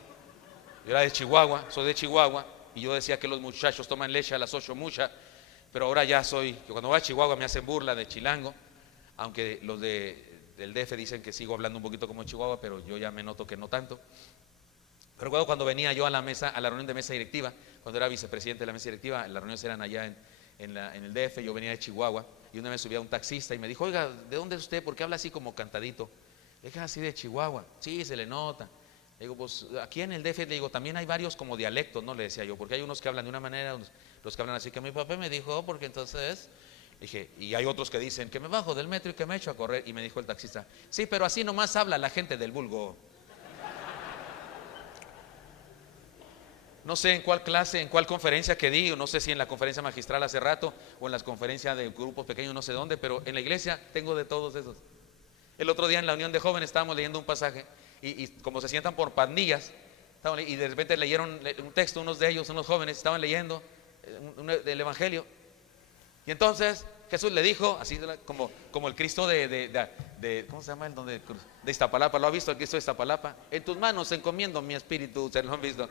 Yo era de Chihuahua, soy de Chihuahua, y yo decía que los muchachos toman leche a las 8 mucha, pero ahora ya que cuando voy a Chihuahua me hacen burla de chilango, aunque los del DF dicen que sigo hablando un poquito como Chihuahua, pero yo ya me noto que no tanto. Pero recuerdo cuando venía yo a la reunión de mesa directiva, cuando era vicepresidente de la mesa directiva, las reuniones eran allá en el DF, yo venía de Chihuahua, y una vez subía un taxista y me dijo: oiga, ¿de dónde es usted? ¿Por qué habla así como cantadito? Le dije: así de Chihuahua. Sí, se le nota. Le digo: pues aquí en el DF, le digo, también hay varios como dialectos, ¿no? Le decía yo, porque hay unos que hablan de una manera, los que hablan así, que mi papá me dijo, porque entonces, dije, y hay otros que dicen que me bajo del metro y que me echo a correr, y me dijo el taxista: sí, pero así nomás habla la gente del vulgo. No sé en cuál clase, en cuál conferencia que di, o no sé si en la conferencia magistral hace rato, o en las conferencias de grupos pequeños, no sé dónde, pero en la iglesia tengo de todos esos. El otro día en la unión de jóvenes estábamos leyendo un pasaje, y como se sientan por pandillas, y de repente leyeron un texto, unos de ellos, unos jóvenes, estaban leyendo del Evangelio, y entonces Jesús le dijo, así como el Cristo de ¿cómo se llama? De Iztapalapa, ¿lo ha visto el Cristo de Iztapalapa? En tus manos encomiendo mi espíritu, ¿se lo han visto?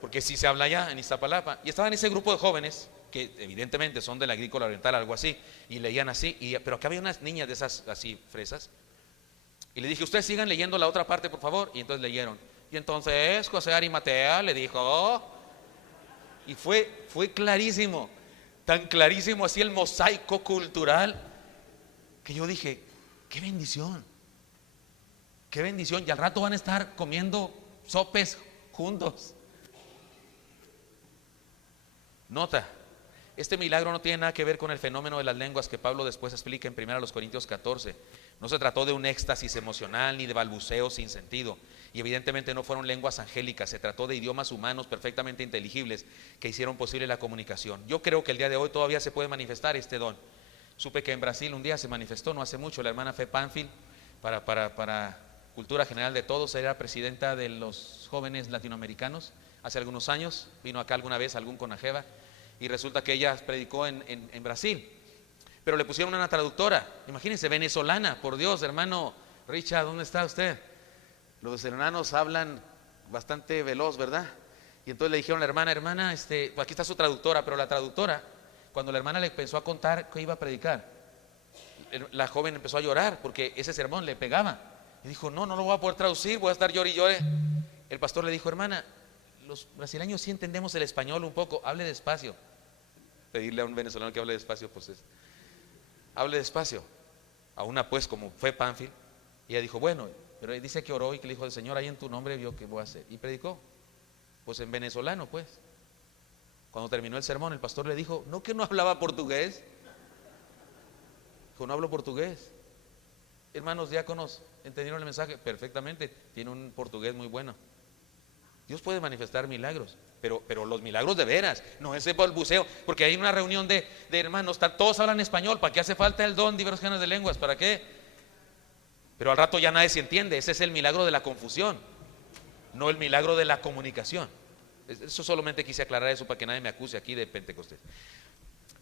Porque sí se habla allá en Iztapalapa, y estaba en ese grupo de jóvenes, que evidentemente son de la agrícola oriental, algo así, y leían así, pero acá había unas niñas de esas así, fresas, y le dije: ustedes sigan leyendo la otra parte, por favor, y entonces leyeron, y entonces José de Arimatea le dijo, y fue clarísimo, tan clarísimo así el mosaico cultural, que yo dije: qué bendición, y al rato van a estar comiendo sopes juntos. Nota, este milagro no tiene nada que ver con el fenómeno de las lenguas que Pablo después explica en 1 Corintios 14. No se trató de un éxtasis emocional ni de balbuceos sin sentido, y evidentemente no fueron lenguas angélicas. Se trató de idiomas humanos perfectamente inteligibles que hicieron posible la comunicación. Yo creo que el día de hoy todavía se puede manifestar este don. Supe que en Brasil un día se manifestó, no hace mucho, la hermana Fe Pánfil, para cultura general de todos. Era presidenta de los jóvenes latinoamericanos hace algunos años, vino acá alguna vez algún Conajeva, y resulta que ella predicó en Brasil, pero le pusieron una traductora, imagínense, venezolana. Por Dios, hermano Richard, ¿dónde está usted? Los hermanos hablan bastante veloz, ¿verdad? Y entonces le dijeron a la hermana, pues aquí está su traductora, pero la traductora, cuando la hermana le empezó a contar que iba a predicar, la joven empezó a llorar porque ese sermón le pegaba, y dijo: no lo voy a poder traducir, voy a estar llore y llore. El pastor le dijo: hermana, los brasileños sí entendemos el español un poco, hable despacio. Pedirle a un venezolano que hable despacio, pues hable despacio. A una pues como fue Pánfil, y ella dijo: bueno, pero dice que oró y que le dijo al Señor: ahí en tu nombre vio que voy a hacer, y predicó, pues en venezolano. Pues cuando terminó el sermón, el pastor le dijo: no, que no hablaba portugués. Dijo: no hablo portugués. Hermanos diáconos, ¿entendieron el mensaje? Perfectamente, tiene un portugués muy bueno. Dios puede manifestar milagros, pero los milagros de veras, no ese balbuceo, porque hay una reunión de hermanos, todos hablan español. ¿Para qué hace falta el don diversos géneros de lenguas? ¿Para qué? Pero al rato ya nadie se entiende. Ese es el milagro de la confusión, no el milagro de la comunicación. Eso solamente quise aclarar eso para que nadie me acuse aquí de Pentecostés.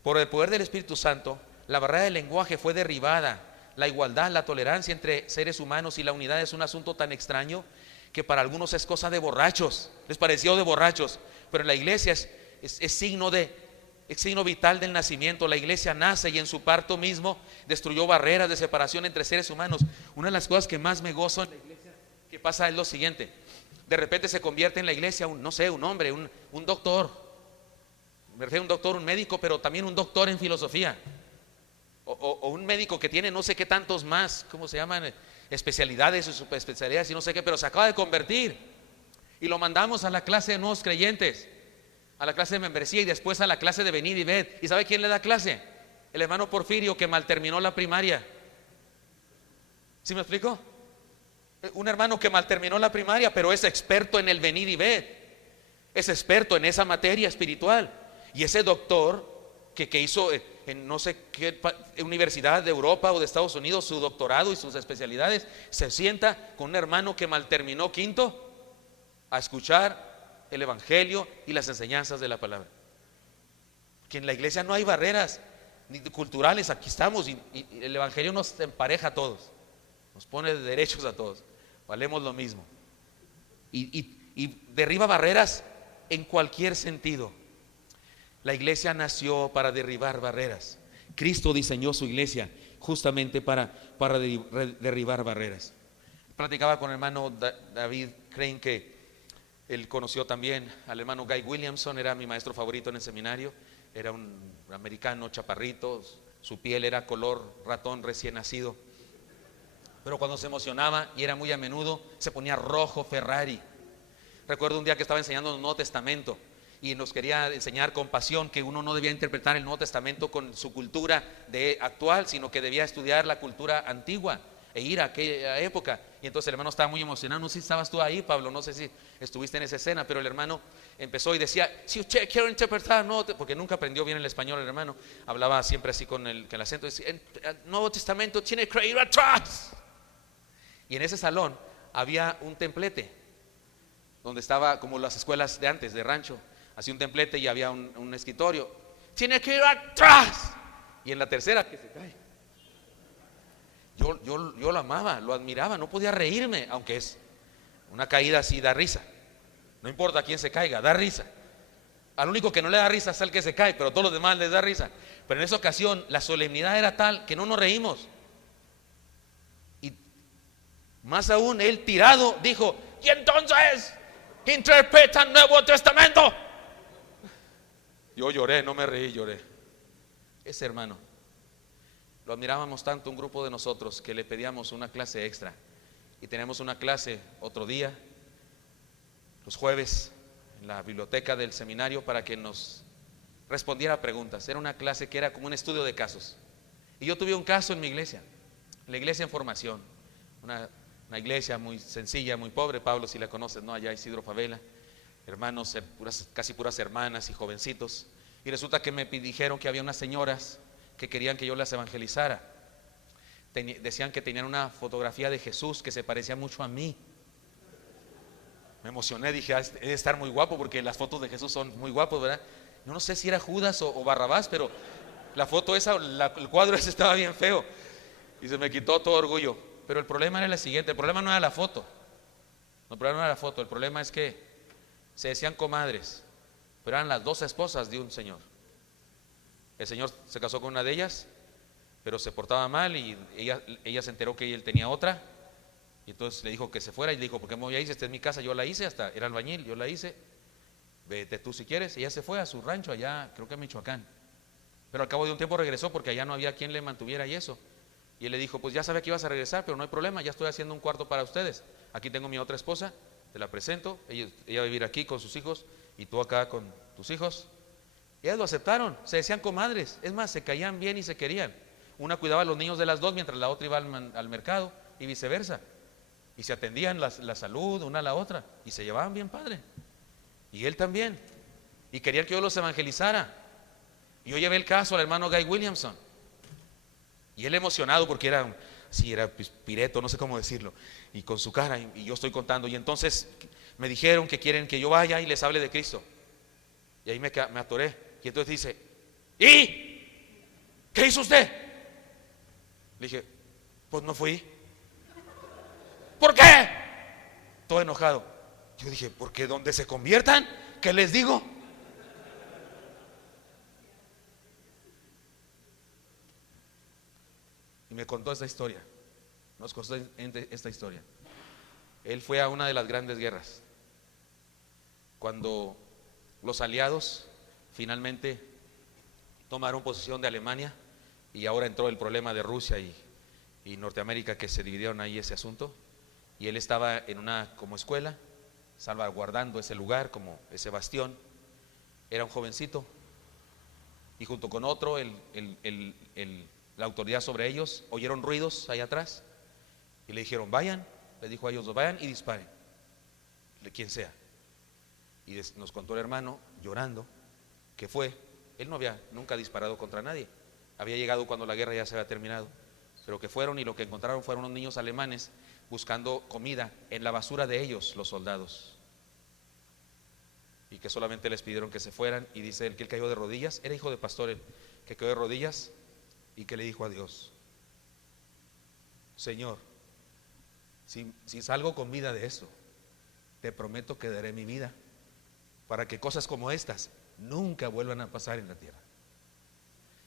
Por el poder del Espíritu Santo, la barrera del lenguaje fue derribada. La igualdad, la tolerancia entre seres humanos y la unidad es un asunto tan extraño que para algunos es cosa de borrachos, les pareció de borrachos, pero en la iglesia es signo vital del nacimiento. La iglesia nace y en su parto mismo destruyó barreras de separación entre seres humanos. Una de las cosas que más me gozo en la iglesia que pasa es lo siguiente: de repente se convierte en la iglesia un hombre, un doctor, me refiero a un doctor, un médico, pero también un doctor en filosofía, o un médico que tiene no sé qué tantos más, ¿cómo se llaman? Especialidades o subespecialidades y no sé qué, pero se acaba de convertir, y lo mandamos a la clase de nuevos creyentes, a la clase de membresía, y después a la clase de venid y ved. ¿Y sabe quién le da clase? El hermano Porfirio, que mal terminó la primaria. ¿Sí me explico? Un hermano que mal terminó la primaria, pero es experto en el venir y ver. Es experto en esa materia espiritual. Y ese doctor que hizo en no sé qué universidad de Europa o de Estados Unidos su doctorado y sus especialidades, se sienta con un hermano que mal terminó quinto a escuchar el evangelio y las enseñanzas de la palabra. Que en la iglesia no hay barreras ni culturales, aquí estamos y el evangelio nos empareja a todos, nos pone de derechos a todos, valemos lo mismo y derriba barreras en cualquier sentido. La iglesia nació para derribar barreras. Cristo diseñó su iglesia justamente para derribar barreras. Platicaba con el hermano David Crane, que él conoció también al hermano Guy Williamson, era mi maestro favorito en el seminario. Era un americano chaparrito, su piel era color ratón recién nacido, pero cuando se emocionaba, y era muy a menudo, se ponía rojo Ferrari. Recuerdo un día que estaba enseñando el Nuevo Testamento y nos quería enseñar con pasión que uno no debía interpretar el Nuevo Testamento con su cultura actual, sino que debía estudiar la cultura antigua e ir a aquella época. Y entonces el hermano estaba muy emocionado. No sé si estabas tú ahí, Pablo, no sé si estuviste en esa escena, pero el hermano empezó y decía: si usted quiere interpretar, porque nunca aprendió bien el español el hermano, hablaba siempre así con el acento, decía: el Nuevo Testamento tiene que ir atrás. Y en ese salón había un templete donde estaba como las escuelas de antes, de rancho, así un templete, y había un escritorio: tiene que ir atrás. Y en la tercera, que se cae. Yo lo amaba, lo admiraba, no podía reírme, aunque es una caída así, da risa. No importa quién se caiga, da risa. Al único que no le da risa es al que se cae, pero a todos los demás les da risa. Pero en esa ocasión la solemnidad era tal que no nos reímos. Y más aún, él tirado dijo: y entonces interpreta el Nuevo Testamento. Yo lloré, no me reí, lloré. Ese hermano lo admirábamos tanto, un grupo de nosotros, que le pedíamos una clase extra. Y teníamos una clase otro día, los jueves, en la biblioteca del seminario, para que nos respondiera preguntas. Era una clase que era como un estudio de casos. Y yo tuve un caso en mi iglesia, la iglesia en formación, una iglesia muy sencilla, muy pobre. Pablo, si la conoces, ¿no? Allá Isidro Favela, hermanos, casi puras hermanas y jovencitos. Y resulta que me dijeron que había unas señoras que querían que yo las evangelizara. Decían que tenían una fotografía de Jesús que se parecía mucho a mí. Me emocioné, dije: debe estar muy guapo, porque las fotos de Jesús son muy guapos, ¿verdad? Yo no sé si era Judas o Barrabás, pero la foto esa, el cuadro ese estaba bien feo y se me quitó todo orgullo. Pero el problema era el siguiente: el problema no era la foto. El problema no era la foto, el problema es que se decían comadres, pero eran las dos esposas de un señor. El señor se casó con una de ellas, pero se portaba mal, y ella se enteró que él tenía otra, y entonces le dijo que se fuera, y le dijo: ¿por qué me voy a ir? Esta es mi casa, yo la hice, hasta era albañil, yo la hice, vete tú si quieres. Ella se fue a su rancho allá, creo que en Michoacán, pero al cabo de un tiempo regresó, porque allá no había quien le mantuviera y eso. Y él le dijo: pues ya sabía que ibas a regresar, pero no hay problema, ya estoy haciendo un cuarto para ustedes, aquí tengo mi otra esposa, te la presento, ella va a vivir aquí con sus hijos y tú acá con tus hijos. Y ellas lo aceptaron, se decían comadres, es más, se caían bien y se querían. Una cuidaba a los niños de las dos mientras la otra iba al mercado, y viceversa, y se atendían la salud una a la otra, y se llevaban bien padre. Y él también, y querían que yo los evangelizara. Y yo llevé el caso al hermano Guy Williamson, y él emocionado, porque era pireto, no sé cómo decirlo, y con su cara, y yo estoy contando. Y entonces me dijeron que quieren que yo vaya y les hable de Cristo. Y ahí me atoré. Y entonces dice: ¿y qué hizo usted? Le dije: pues no fui. ¿Por qué? Todo enojado. Yo dije: porque donde se conviertan, ¿qué les digo? Y me contó esta historia. Nos contó esta historia. Él fue a una de las grandes guerras, cuando los aliados finalmente tomaron posesión de Alemania, y ahora entró el problema de Rusia y Norteamérica, que se dividieron ahí ese asunto. Y él estaba en una como escuela, salvaguardando ese lugar, como ese bastión. Era un jovencito, y junto con otro, la autoridad sobre ellos, oyeron ruidos allá atrás y le dijeron: vayan les dijo a ellos: vayan y disparen, de quien sea. Y nos contó el hermano, llorando, que él no había nunca disparado contra nadie, había llegado cuando la guerra ya se había terminado, pero que fueron y lo que encontraron fueron unos niños alemanes buscando comida en la basura de ellos, los soldados, y que solamente les pidieron que se fueran. Y dice él que él cayó de rodillas, era hijo de pastor él, que cayó de rodillas y que le dijo a Dios: Señor, si salgo con vida de esto, te prometo que daré mi vida para que cosas como estas nunca vuelvan a pasar en la tierra.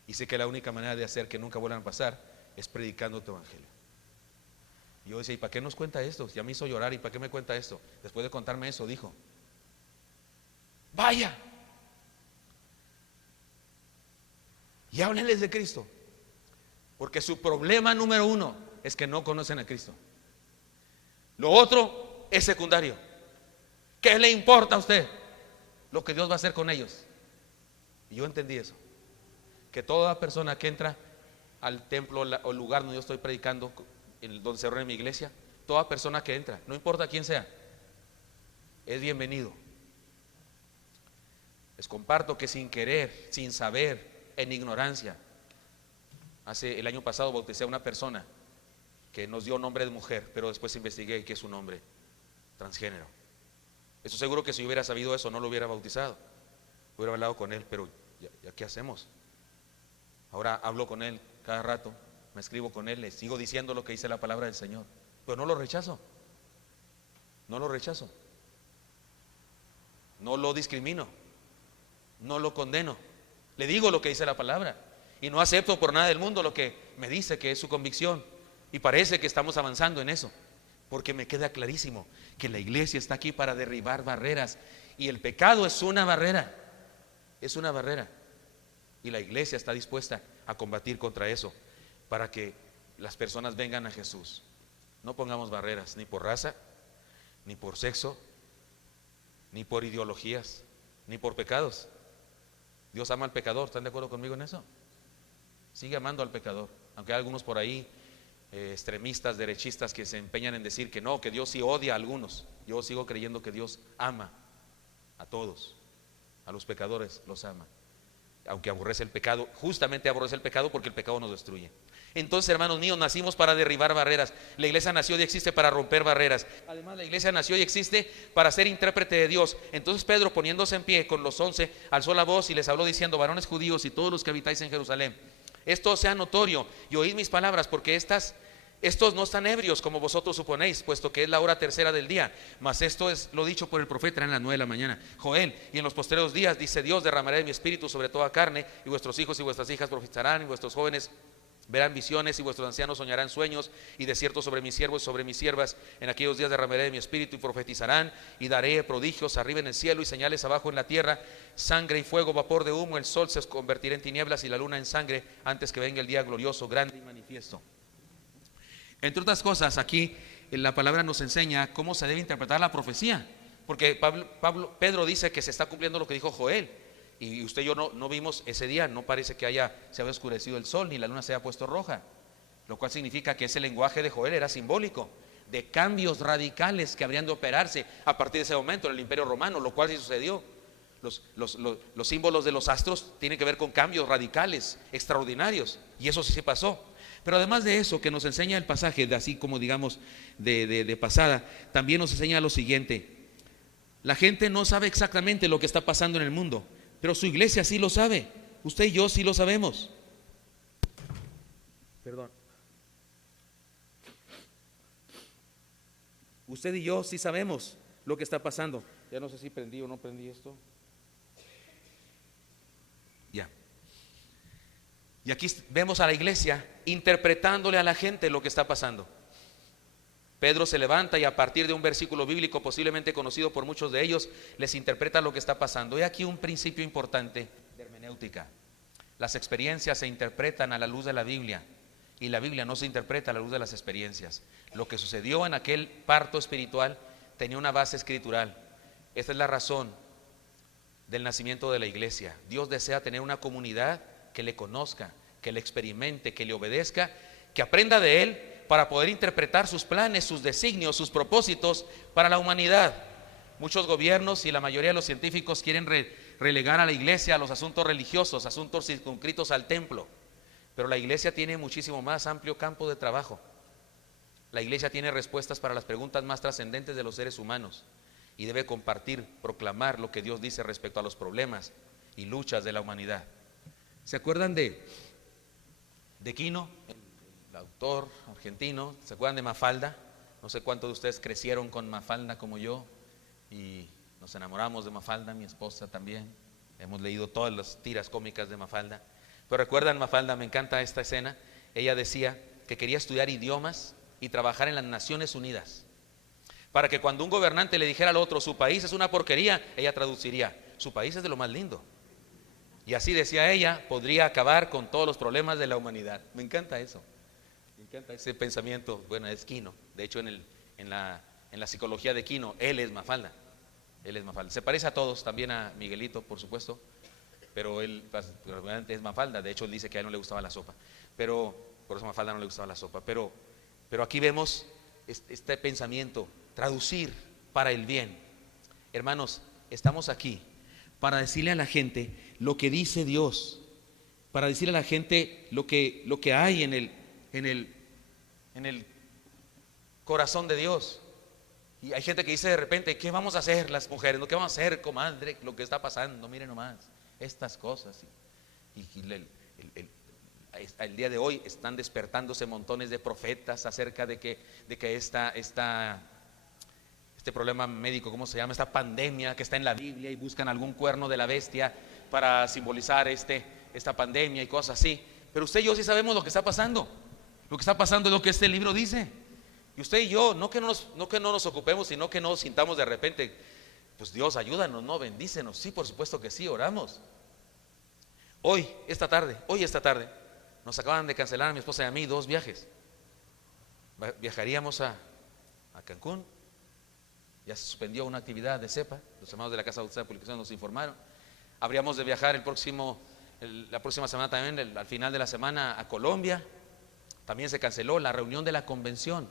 Y sé que la única manera de hacer que nunca vuelvan a pasar es predicando tu evangelio. Y yo decía: ¿y para qué nos cuenta esto? Ya me hizo llorar, ¿y para qué me cuenta esto? Después de contarme eso, dijo: vaya y háblenles de Cristo, porque su problema número uno es que no conocen a Cristo. Lo otro es secundario. ¿Qué le importa a usted lo que Dios va a hacer con ellos? Y yo entendí eso, que toda persona que entra al templo o lugar donde yo estoy predicando, donde se reúne mi iglesia, toda persona que entra, no importa quién sea, es bienvenido. Les comparto que sin querer, sin saber, en ignorancia, el año pasado bauticé a una persona que nos dio nombre de mujer, pero después investigué que es un hombre transgénero. Estoy seguro que si hubiera sabido eso no lo hubiera bautizado, hubiera hablado con él, pero ¿ya qué hacemos? Ahora hablo con él cada rato, me escribo con él, le sigo diciendo lo que dice la palabra del Señor, pero no lo rechazo, no lo discrimino, no lo condeno, le digo lo que dice la palabra y no acepto por nada del mundo lo que me dice que es su convicción. Y parece que estamos avanzando en eso, porque me queda clarísimo que la iglesia está aquí para derribar barreras, y el pecado es una barrera, y la iglesia está dispuesta a combatir contra eso para que las personas vengan a Jesús. No pongamos barreras ni por raza, ni por sexo, ni por ideologías, ni por pecados. Dios ama al pecador, ¿están de acuerdo conmigo en eso? Sigue amando al pecador, aunque hay algunos por ahí extremistas, derechistas, que se empeñan en decir que no, que Dios sí odia a algunos. Yo sigo creyendo que Dios ama a todos, a los pecadores los ama, aunque aborrece el pecado, justamente aborrece el pecado porque el pecado nos destruye. Entonces, hermanos míos, nacimos para derribar barreras. La iglesia nació y existe para romper barreras. Además, la iglesia nació y existe para ser intérprete de Dios. Entonces Pedro, poniéndose en pie con los 11, alzó la voz y les habló diciendo: varones judíos y todos los que habitáis en Jerusalén, esto sea notorio y oíd mis palabras, porque estos no están ebrios como vosotros suponéis, puesto que es la hora tercera del día. Mas esto es lo dicho por el profeta en las 9 de la mañana. Joel: y en los postreros días, dice Dios, derramaré de mi espíritu sobre toda carne, y vuestros hijos y vuestras hijas profetizarán, y vuestros jóvenes verán visiones, y vuestros ancianos soñarán sueños, y de cierto sobre mis siervos y sobre mis siervas en aquellos días derramaré de mi espíritu, y profetizarán, y daré prodigios arriba en el cielo y señales abajo en la tierra, sangre y fuego, vapor de humo. El sol se convertirá en tinieblas y la luna en sangre, antes que venga el día glorioso, grande y manifiesto. Entre otras cosas, aquí la palabra nos enseña cómo se debe interpretar la profecía, porque Pedro dice que se está cumpliendo lo que dijo Joel. Y usted y yo no vimos ese día, no parece que se haya oscurecido el sol ni la luna se haya puesto roja, lo cual significa que ese lenguaje de Joel era simbólico de cambios radicales que habrían de operarse a partir de ese momento en el Imperio Romano, lo cual sí sucedió. Los símbolos de los astros tienen que ver con cambios radicales, extraordinarios, y eso sí se pasó. Pero además de eso que nos enseña el pasaje, así como digamos de pasada, también nos enseña lo siguiente: la gente no sabe exactamente lo que está pasando en el mundo, pero su iglesia sí lo sabe. Usted y yo sí lo sabemos. Perdón. Usted y yo sí sabemos lo que está pasando. Ya no sé si prendí o no prendí esto. Ya. Y aquí vemos a la iglesia interpretándole a la gente lo que está pasando. Pedro se levanta y a partir de un versículo bíblico posiblemente conocido por muchos de ellos, les interpreta lo que está pasando. Y aquí un principio importante de hermenéutica: las experiencias se interpretan a la luz de la Biblia, y la Biblia no se interpreta a la luz de las experiencias. Lo que sucedió en aquel parto espiritual tenía una base escritural. Esta es la razón del nacimiento de la iglesia. Dios desea tener una comunidad que le conozca, que le experimente, que le obedezca, que aprenda de Él, para poder interpretar sus planes, sus designios, sus propósitos para la humanidad. Muchos gobiernos y la mayoría de los científicos quieren relegar a la iglesia a los asuntos religiosos, asuntos circunscritos al templo. Pero la iglesia tiene muchísimo más amplio campo de trabajo. La iglesia tiene respuestas para las preguntas más trascendentes de los seres humanos y debe compartir, proclamar lo que Dios dice respecto a los problemas y luchas de la humanidad. ¿Se acuerdan de Quino, el autor argentino? ¿Se acuerdan de Mafalda? No sé cuántos de ustedes crecieron con Mafalda como yo y nos enamoramos de Mafalda, mi esposa también. Hemos leído todas las tiras cómicas de Mafalda. Pero recuerdan Mafalda, me encanta esta escena. Ella decía que quería estudiar idiomas y trabajar en las Naciones Unidas, para que cuando un gobernante le dijera al otro, su país es una porquería, ella traduciría, su país es de lo más lindo. Y así decía ella, podría acabar con todos los problemas de la humanidad. Me encanta eso, me encanta ese pensamiento. Bueno, es Quino, de hecho en la psicología de Quino, él es Mafalda. Se parece a todos, también a Miguelito, por supuesto, pero él realmente es Mafalda. De hecho él dice que a él no le gustaba la sopa, pero por eso a Mafalda no le gustaba la sopa. Pero aquí vemos este pensamiento, traducir para el bien. Hermanos, estamos aquí para decirle a la gente lo que dice Dios, para decirle a la gente lo que hay en el corazón de Dios. Y hay gente que dice de repente, ¿qué vamos a hacer las mujeres? ¿Qué vamos a hacer, comadre? Lo que está pasando, miren nomás, estas cosas. El día de hoy están despertándose montones de profetas acerca de que este problema médico, ¿cómo se llama? Esta pandemia que está en la Biblia, y buscan algún cuerno de la bestia para simbolizar esta pandemia y cosas así. Pero usted y yo sí sabemos lo que está pasando. Lo que está pasando es lo que este libro dice. Y usted y yo, no que no nos ocupemos, sino que no sintamos de repente, pues Dios ayúdanos, no, bendícenos. Sí, por supuesto que sí, oramos. Hoy, esta tarde, nos acaban de cancelar a mi esposa y a mí 2 viajes. Viajaríamos a Cancún. Ya se suspendió una actividad de CEPA, los hermanos de la Casa de Publicación nos informaron. Habríamos de viajar la próxima semana también, al final de la semana, a Colombia. También se canceló la reunión de la convención.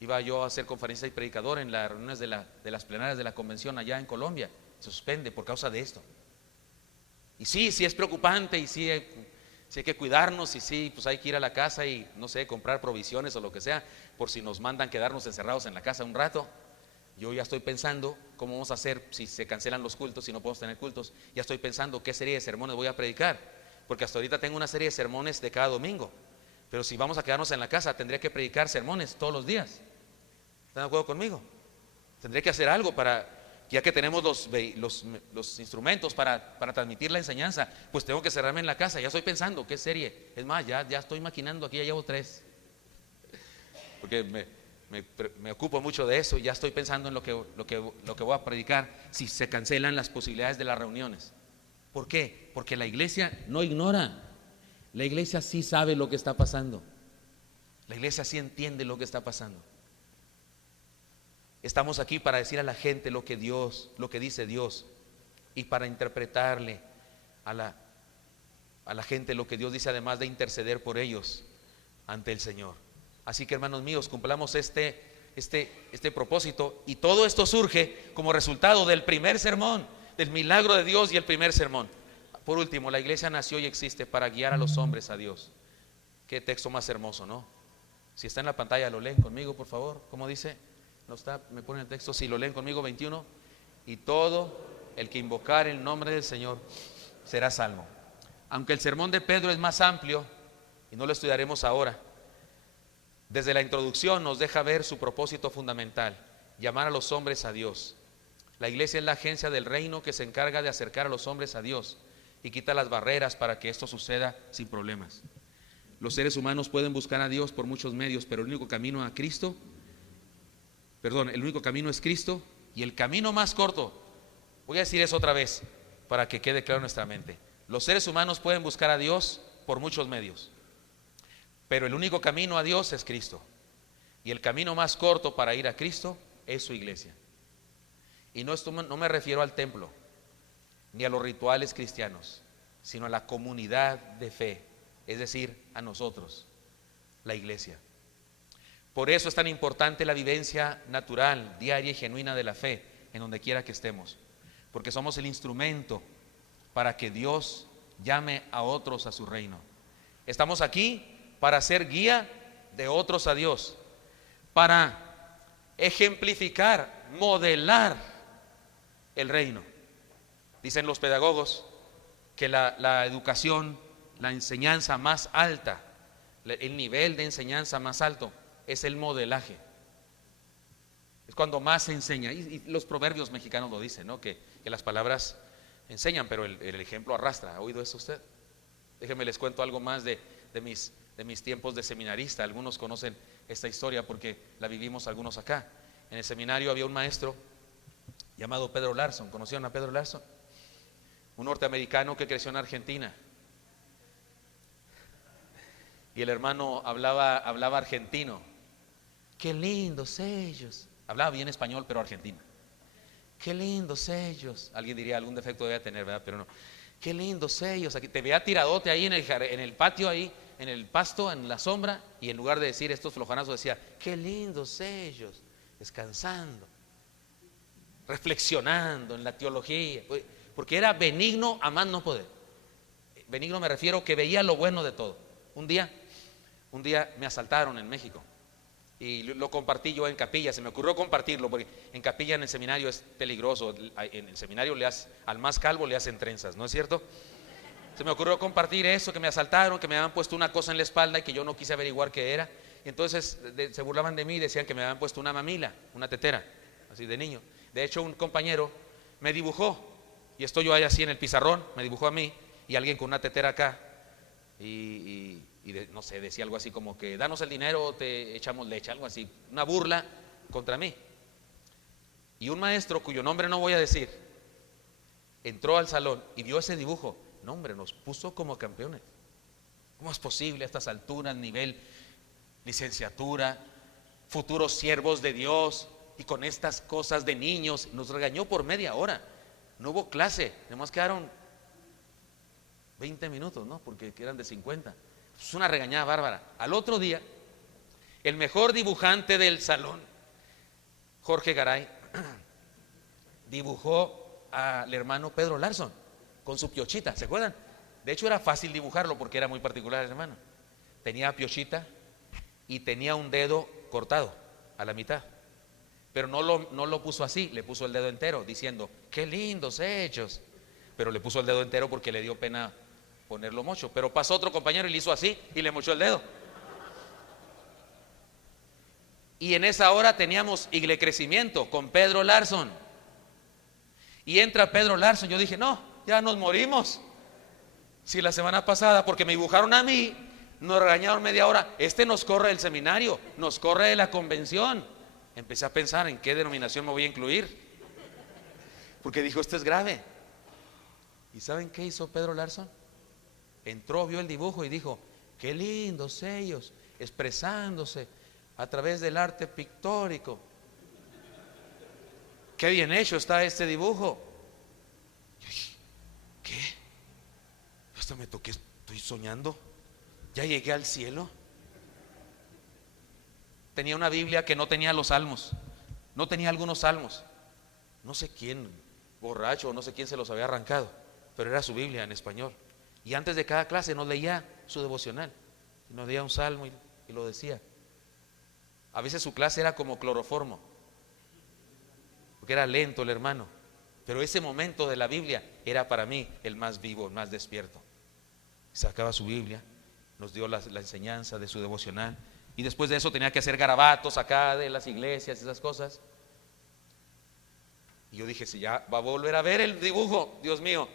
Iba yo a hacer conferencia y predicador en las reuniones de las plenarias de la convención allá en Colombia. Se suspende por causa de esto. Y sí es preocupante, y sí hay que cuidarnos, y sí, pues hay que ir a la casa y, no sé, comprar provisiones o lo que sea, por si nos mandan quedarnos encerrados en la casa un rato. Yo ya estoy pensando cómo vamos a hacer si se cancelan los cultos, si no podemos tener cultos. Ya estoy pensando qué serie de sermones voy a predicar, porque hasta ahorita tengo una serie de sermones de cada domingo. Pero si vamos a quedarnos en la casa, tendría que predicar sermones todos los días. ¿Están de acuerdo conmigo? Tendré que hacer algo ya que tenemos los instrumentos para transmitir la enseñanza, pues tengo que cerrarme en la casa. Ya estoy pensando qué serie. Es más, ya estoy maquinando, aquí ya llevo 3. Porque me ocupo mucho de eso y ya estoy pensando en lo que voy a predicar si se cancelan las posibilidades de las reuniones. ¿Por qué? Porque la iglesia no ignora. La iglesia sí sabe lo que está pasando. La iglesia sí entiende lo que está pasando. Estamos aquí para decir a la gente lo que dice Dios, y para interpretarle a la gente lo que Dios dice, además de interceder por ellos ante el Señor. Así que, hermanos míos, cumplamos este propósito, y todo esto surge como resultado del primer sermón, del milagro de Dios y el primer sermón. Por último, la iglesia nació y existe para guiar a los hombres a Dios. Qué texto más hermoso, ¿no? Si está en la pantalla, lo leen conmigo, por favor. ¿Cómo dice? No está, me ponen el texto. Si lo leen conmigo, 21. Y todo el que invocar el nombre del Señor será salvo. Aunque el sermón de Pedro es más amplio, y no lo estudiaremos ahora, desde la introducción nos deja ver su propósito fundamental: llamar a los hombres a Dios. La iglesia es la agencia del reino que se encarga de acercar a los hombres a Dios y quita las barreras para que esto suceda sin problemas. Los seres humanos pueden buscar a Dios por muchos medios, pero el único camino es Cristo, y el camino más corto, voy a decir eso otra vez para que quede claro en nuestra mente. Los seres humanos pueden buscar a Dios por muchos medios, pero el único camino a Dios es Cristo, y el camino más corto para ir a Cristo es su iglesia. Y no me refiero al templo ni a los rituales cristianos, sino a la comunidad de fe, es decir, a nosotros, la iglesia. Por eso es tan importante la vivencia natural, diaria y genuina de la fe, en donde quiera que estemos. Porque somos el instrumento para que Dios llame a otros a su reino. Estamos aquí para ser guía de otros a Dios, para ejemplificar, modelar el reino. Dicen los pedagogos que la educación, la enseñanza más alta, el nivel de enseñanza más alto es el modelaje. Es cuando más se enseña. Y los proverbios mexicanos lo dicen, ¿no? Que las palabras enseñan, pero el ejemplo arrastra. ¿Ha oído eso usted? Déjenme les cuento algo más de mis tiempos de seminarista. Algunos conocen esta historia porque la vivimos algunos acá. En el seminario había un maestro llamado Pedro Larson. ¿Conocieron a Pedro Larson? Un norteamericano que creció en Argentina. Y el hermano hablaba argentino. Qué lindos ellos. Hablaba bien español, pero argentino. Qué lindos ellos. Alguien diría, algún defecto debe tener, ¿verdad? Pero no. Qué lindos ellos. Aquí te veía tiradote ahí en el patio, ahí en el pasto, en la sombra, y en lugar de decir estos flojanazos decía, qué lindos ellos, descansando, reflexionando en la teología, porque era benigno a más no poder. Benigno me refiero que veía lo bueno de todo. Un día me asaltaron en México y lo compartí yo en capilla. Se me ocurrió compartirlo porque en capilla en el seminario es peligroso. En el seminario al más calvo le hacen trenzas, ¿no es cierto? Se me ocurrió compartir eso, que me asaltaron, que me habían puesto una cosa en la espalda y que yo no quise averiguar qué era. Y entonces se burlaban de mí y decían que me habían puesto una mamila, una tetera, así de niño. De hecho, un compañero me dibujó, y estoy yo ahí así en el pizarrón, me dibujó a mí y alguien con una tetera acá, no sé, decía algo así como que danos el dinero o te echamos leche, algo así, una burla contra mí. Y un maestro cuyo nombre no voy a decir entró al salón y vio ese dibujo. No, hombre, nos puso como campeones. ¿Cómo es posible a estas alturas, nivel licenciatura, futuros siervos de Dios, y con estas cosas de niños? Nos regañó por media hora. No hubo clase, además quedaron 20 minutos, ¿no? Porque eran de 50. Es una regañada bárbara. Al otro día, el mejor dibujante del salón, Jorge Garay, dibujó al hermano Pedro Larson con su piochita, ¿se acuerdan? De hecho era fácil dibujarlo porque era muy particular el hermano. Tenía piochita y tenía un dedo cortado a la mitad, pero no lo puso así, le puso el dedo entero diciendo, qué lindos hechos, pero le puso el dedo entero porque le dio pena ponerlo mocho. Pero pasó otro compañero y le hizo así y le mochó el dedo. Y en esa hora teníamos Igle Crecimiento con Pedro Larson. Y entra Pedro Larson. Yo dije, no, ya nos morimos. Si la semana pasada, porque me dibujaron a mí, nos regañaron media hora, nos corre del seminario, nos corre de la convención. Empecé a pensar en qué denominación me voy a incluir, porque dijo, esto es grave. ¿Y saben qué hizo Pedro Larson? Entró, vio el dibujo y dijo, qué lindos ellos, expresándose a través del arte pictórico. Qué bien hecho está este dibujo. Yo dije, ¿qué? Hasta me toqué, estoy soñando. Ya llegué al cielo. Tenía una Biblia que no tenía los salmos, no tenía algunos salmos. No sé quién, borracho, no sé quién se los había arrancado, pero era su Biblia en español. Y antes de cada clase nos leía su devocional, nos leía un salmo y lo decía. A veces su clase era como cloroformo, porque era lento el hermano, pero ese momento de la Biblia era para mí el más vivo, el más despierto. Sacaba su Biblia, nos dio la enseñanza de su devocional, y después de eso tenía que hacer garabatos acá de las iglesias, esas cosas. Y yo dije, si ya va a volver a ver el dibujo, Dios mío.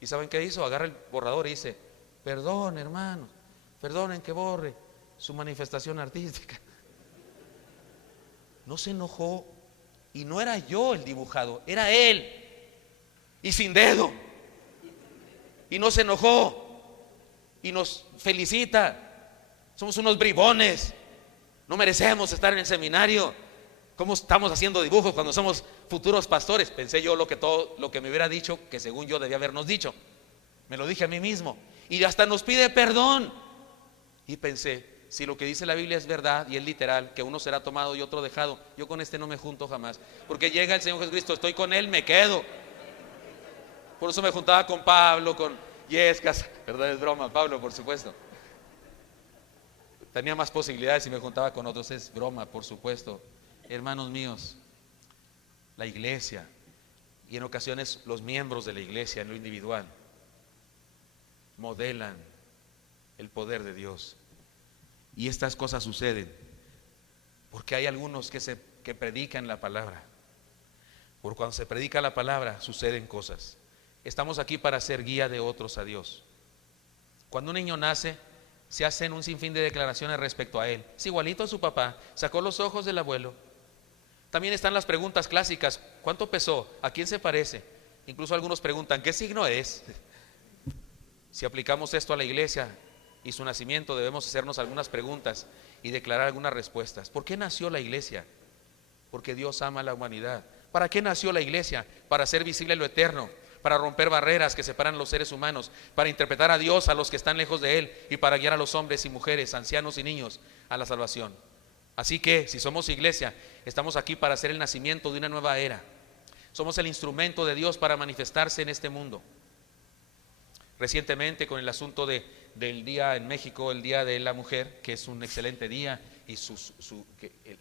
¿Y saben qué hizo? Agarra el borrador y dice, perdón hermanos, perdonen que borre su manifestación artística. No se enojó, y no era yo el dibujado, era él, y sin dedo, y no se enojó, y nos felicita. Somos unos bribones, no merecemos estar en el seminario. ¿Cómo estamos haciendo dibujos cuando somos futuros pastores? Pensé yo todo lo que me hubiera dicho, que según yo debía habernos dicho. Me lo dije a mí mismo. Y hasta nos pide perdón. Y pensé, si lo que dice la Biblia es verdad y es literal, que uno será tomado y otro dejado, yo con este no me junto jamás, porque llega el Señor Jesucristo, estoy con Él, me quedo. Por eso me juntaba con Pablo, con Yescas, ¿verdad? Es broma, Pablo, por supuesto. Tenía más posibilidades si me juntaba con otros, es broma, por supuesto. Hermanos míos, la iglesia, y en ocasiones los miembros de la iglesia en lo individual, modelan el poder de Dios. Y estas cosas suceden porque hay algunos que predican la palabra. Por cuando se predica la palabra suceden cosas. Estamos aquí para ser guía de otros a Dios. Cuando un niño nace, se hacen un sinfín de declaraciones respecto a él. Es igualito a su papá, sacó los ojos del abuelo. También están las preguntas clásicas: ¿cuánto pesó? ¿A quién se parece? Incluso algunos preguntan: ¿qué signo es? Si aplicamos esto a la iglesia y su nacimiento, debemos hacernos algunas preguntas y declarar algunas respuestas. ¿Por qué nació la iglesia? Porque Dios ama a la humanidad. ¿Para qué nació la iglesia? Para hacer visible lo eterno, para romper barreras que separan a los seres humanos, para interpretar a Dios a los que están lejos de Él y para guiar a los hombres y mujeres, ancianos y niños a la salvación. Así que, si somos iglesia, estamos aquí para hacer el nacimiento de una nueva era. Somos el instrumento de Dios para manifestarse en este mundo. Recientemente, con el asunto del día en México, el Día de la Mujer, que es un excelente día, y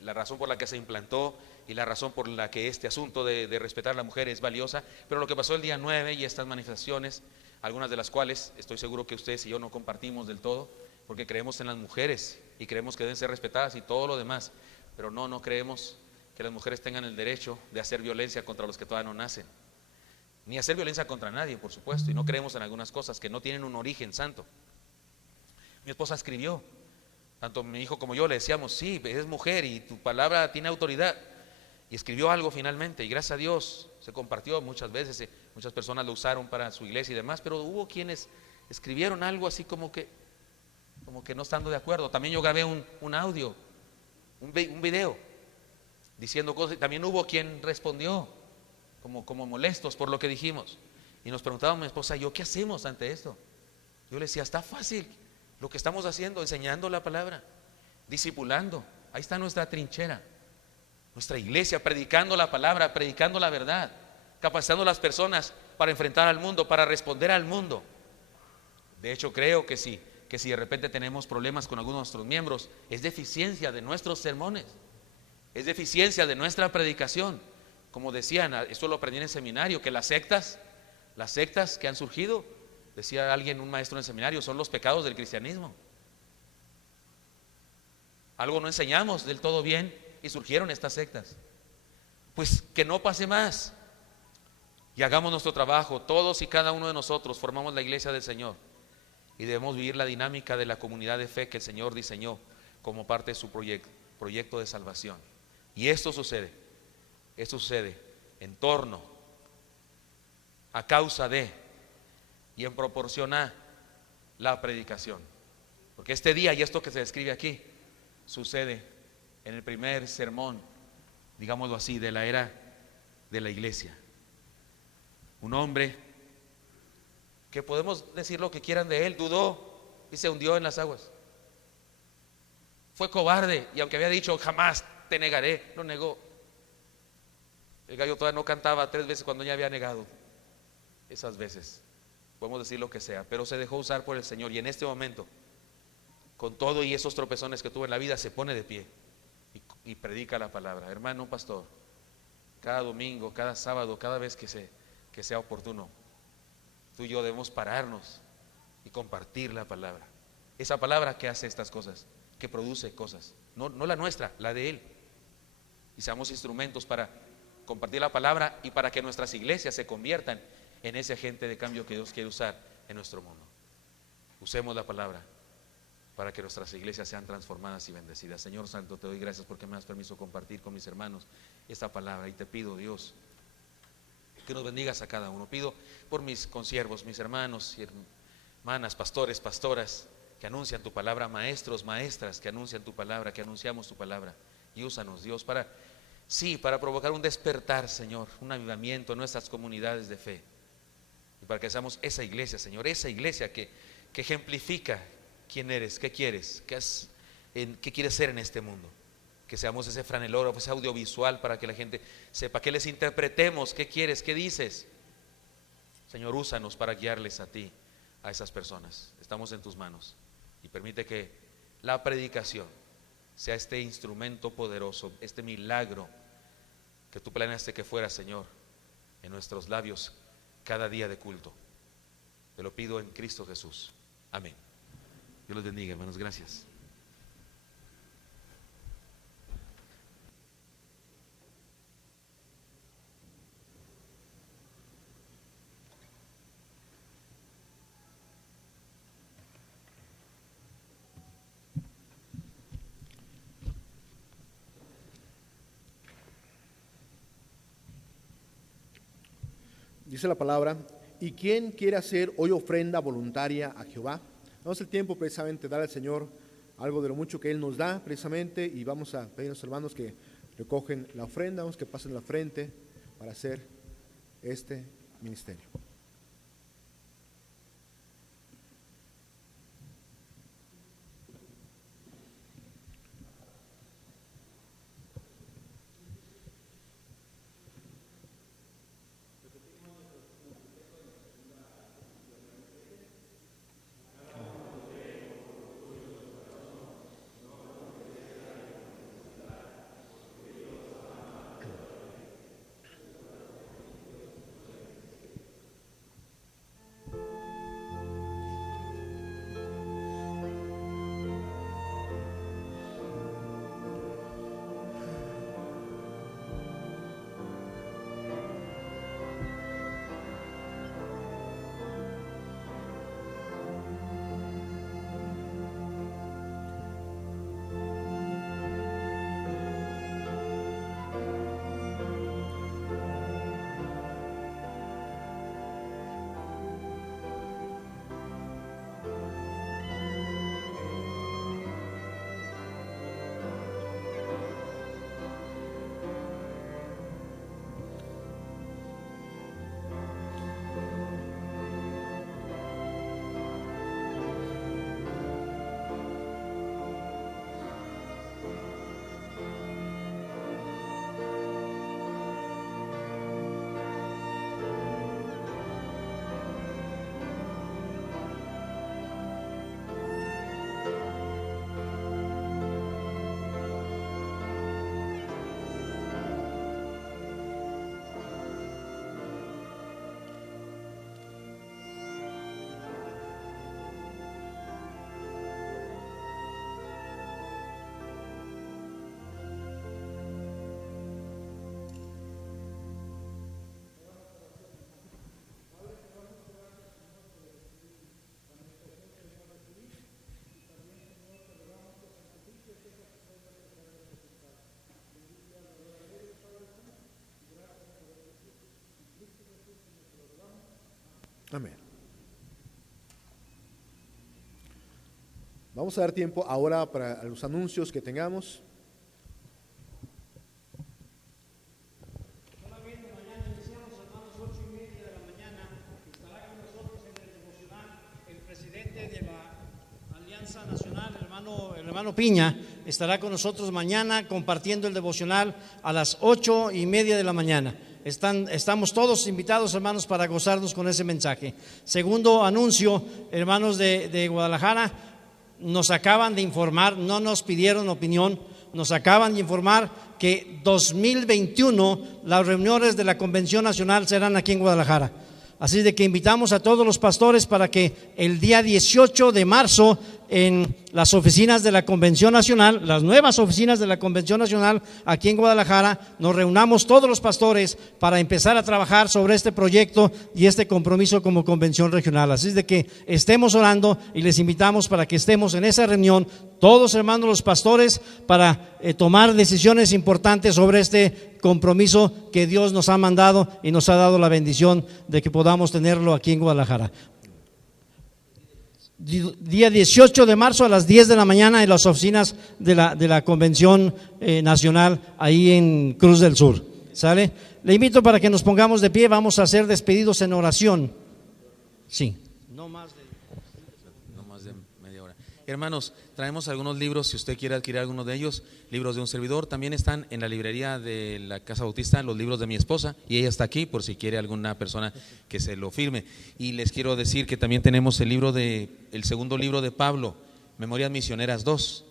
la razón por la que se implantó y la razón por la que este asunto de respetar a la mujer es valiosa, pero lo que pasó el día 9 y estas manifestaciones, algunas de las cuales estoy seguro que ustedes y yo no compartimos del todo, porque creemos en las mujeres y creemos que deben ser respetadas y todo lo demás, pero no creemos que las mujeres tengan el derecho de hacer violencia contra los que todavía no nacen, ni hacer violencia contra nadie, por supuesto, y no creemos en algunas cosas que no tienen un origen santo. Mi esposa escribió, tanto mi hijo como yo le decíamos: sí, es mujer y tu palabra tiene autoridad, y escribió algo finalmente, y gracias a Dios se compartió muchas veces, muchas personas lo usaron para su iglesia y demás, pero hubo quienes escribieron algo así como que no estando de acuerdo. También yo grabé un audio, un video diciendo cosas, y también hubo quien respondió como molestos por lo que dijimos, y nos preguntaba mi esposa y yo: ¿qué hacemos ante esto? Yo le decía: está fácil lo que estamos haciendo, enseñando la palabra, discipulando. Ahí está nuestra trinchera, nuestra iglesia, predicando la palabra, predicando la verdad, capacitando a las personas para enfrentar al mundo, para responder al mundo. De hecho, creo que si de repente tenemos problemas con algunos de nuestros miembros, es deficiencia de nuestros sermones, es deficiencia de nuestra predicación. Como decían, esto lo aprendí en el seminario, que las sectas que han surgido, decía alguien, un maestro en el seminario, son los pecados del cristianismo. Algo no enseñamos del todo bien y surgieron estas sectas. Pues que no pase más y hagamos nuestro trabajo. Todos y cada uno de nosotros formamos la iglesia del Señor y debemos vivir la dinámica de la comunidad de fe que el Señor diseñó como parte de su proyecto de salvación. Y esto sucede en torno, a causa de y en proporción a la predicación. Porque este día y esto que se describe aquí sucede en el primer sermón, digámoslo así, de la era de la iglesia. Un hombre que podemos decir lo que quieran de él, dudó y se hundió en las aguas. Fue cobarde y aunque había dicho: jamás te negaré, lo negó. El gallo todavía no cantaba 3 veces cuando ya había negado. Esas veces podemos decir lo que sea, pero se dejó usar por el Señor, y en este momento, con todo y esos tropezones que tuvo en la vida, se pone de pie y predica la palabra. Hermano pastor, cada domingo, cada sábado, cada vez que sea oportuno, tú y yo debemos pararnos y compartir la palabra. Esa palabra que hace estas cosas, que produce cosas, no la nuestra, la de Él. Y seamos instrumentos para compartir la palabra y para que nuestras iglesias se conviertan en ese agente de cambio que Dios quiere usar en nuestro mundo. Usemos la palabra para que nuestras iglesias sean transformadas y bendecidas. Señor Santo, te doy gracias porque me das permiso compartir con mis hermanos esta palabra, y te pido, Dios, que nos bendigas a cada uno. Pido por mis consiervos, mis hermanos y hermanas, pastores, pastoras, que anuncian tu palabra, maestros, maestras, que anuncian tu palabra, que anunciamos tu palabra, y úsanos, Dios, para provocar un despertar, Señor, un avivamiento en nuestras comunidades de fe, y para que seamos esa iglesia, Señor, esa iglesia que ejemplifica quién eres, qué quieres, en qué quieres ser en este mundo. Que seamos ese franelógrafo, ese audiovisual para que la gente sepa, que les interpretemos qué quieres, qué dices. Señor, úsanos para guiarles a ti, a esas personas. Estamos en tus manos y permite que la predicación sea este instrumento poderoso, este milagro que tú planeaste que fuera, Señor, en nuestros labios cada día de culto. Te lo pido en Cristo Jesús. Amén. Dios los bendiga, hermanos. Gracias. Dice la palabra: ¿y quién quiere hacer hoy ofrenda voluntaria a Jehová? Damos el tiempo precisamente de dar al Señor algo de lo mucho que Él nos da precisamente, y vamos a pedir a los hermanos que recogen la ofrenda, vamos que pasen la frente para hacer este ministerio. Amén. Vamos a dar tiempo ahora para los anuncios que tengamos. Solamente mañana iniciamos, hermanos, 8:30 de la mañana. Estará con nosotros en el devocional el presidente de la Alianza Nacional, el hermano Piña. Estará con nosotros mañana compartiendo el devocional a las 8:30 de la mañana. Estamos todos invitados, hermanos, para gozarnos con ese mensaje. Segundo anuncio, hermanos de Guadalajara, nos acaban de informar, no nos pidieron opinión, nos acaban de informar que 2021 las reuniones de la Convención Nacional serán aquí en Guadalajara. Así de que invitamos a todos los pastores para que el día 18 de marzo en las oficinas de la Convención Nacional, las nuevas oficinas de la Convención Nacional aquí en Guadalajara, nos reunamos todos los pastores para empezar a trabajar sobre este proyecto y este compromiso como convención regional. Así de que estemos orando y les invitamos para que estemos en esa reunión, todos, hermanos los pastores, para tomar decisiones importantes sobre este compromiso que Dios nos ha mandado y nos ha dado la bendición de que podamos tenerlo aquí en Guadalajara. Día 18 de marzo a las 10 de la mañana en las oficinas de la Convención Nacional ahí en Cruz del Sur. ¿Sale? Le invito para que nos pongamos de pie, vamos a ser despedidos en oración. Sí. No más de media hora. Hermanos, traemos algunos libros, si usted quiere adquirir alguno de ellos, libros de un servidor, también están en la librería de la Casa Bautista, los libros de mi esposa, y ella está aquí por si quiere alguna persona que se lo firme. Y les quiero decir que también tenemos el segundo libro de Pablo, Memorias Misioneras 2.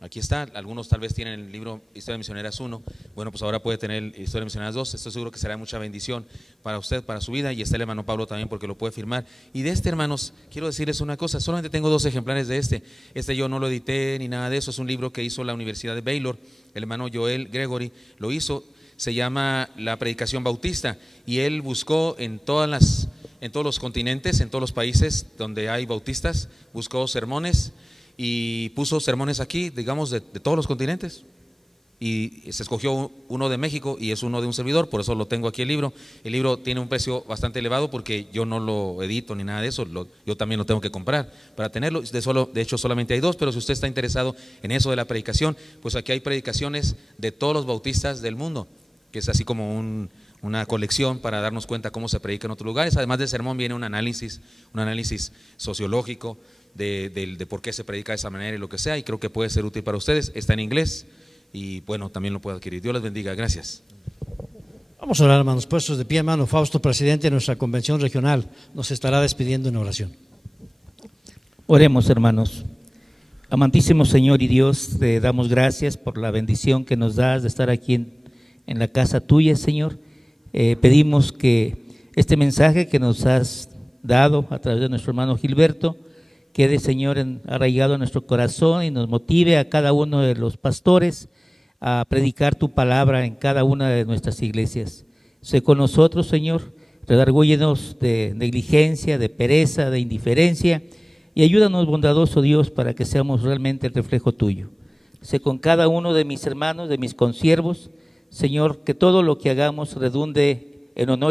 Aquí está, algunos tal vez tienen el libro Historia de Misioneras 1, bueno, pues ahora puede tener Historia de Misioneras 2, estoy seguro que será mucha bendición para usted, para su vida, y está el hermano Pablo también porque lo puede firmar. Y de este, hermanos, quiero decirles una cosa, solamente tengo 2 ejemplares de este yo no lo edité ni nada de eso, es un libro que hizo la Universidad de Baylor, el hermano Joel Gregory lo hizo, se llama La Predicación Bautista, y él buscó en todos los continentes, en todos los países donde hay bautistas, buscó sermones, y puso sermones aquí, digamos, de todos los continentes, y se escogió uno de México y es uno de un servidor, por eso lo tengo aquí el libro tiene un precio bastante elevado porque yo no lo edito ni nada de eso, yo también lo tengo que comprar para tenerlo, de hecho solamente hay 2, pero si usted está interesado en eso de la predicación, pues aquí hay predicaciones de todos los bautistas del mundo, que es así como una colección para darnos cuenta cómo se predica en otros lugares. Además del sermón viene un análisis sociológico de por qué se predica de esa manera y lo que sea, y creo que puede ser útil para ustedes. Está en inglés y bueno, también lo puedo adquirir. Dios les bendiga, gracias. Vamos a orar, hermanos, puestos de pie. Hermano Fausto, presidente de nuestra convención regional, nos estará despidiendo en oración. Oremos, hermanos. Amantísimo Señor y Dios, te damos gracias por la bendición que nos das de estar aquí en la casa tuya, Señor. Pedimos que este mensaje que nos has dado a través de nuestro hermano Gilberto quede, Señor, arraigado en nuestro corazón y nos motive a cada uno de los pastores a predicar tu palabra en cada una de nuestras iglesias. Sé con nosotros, Señor, redargúyenos de negligencia, de pereza, de indiferencia, y ayúdanos, bondadoso Dios, para que seamos realmente el reflejo tuyo. Sé con cada uno de mis hermanos, de mis consiervos, Señor, que todo lo que hagamos redunde en honor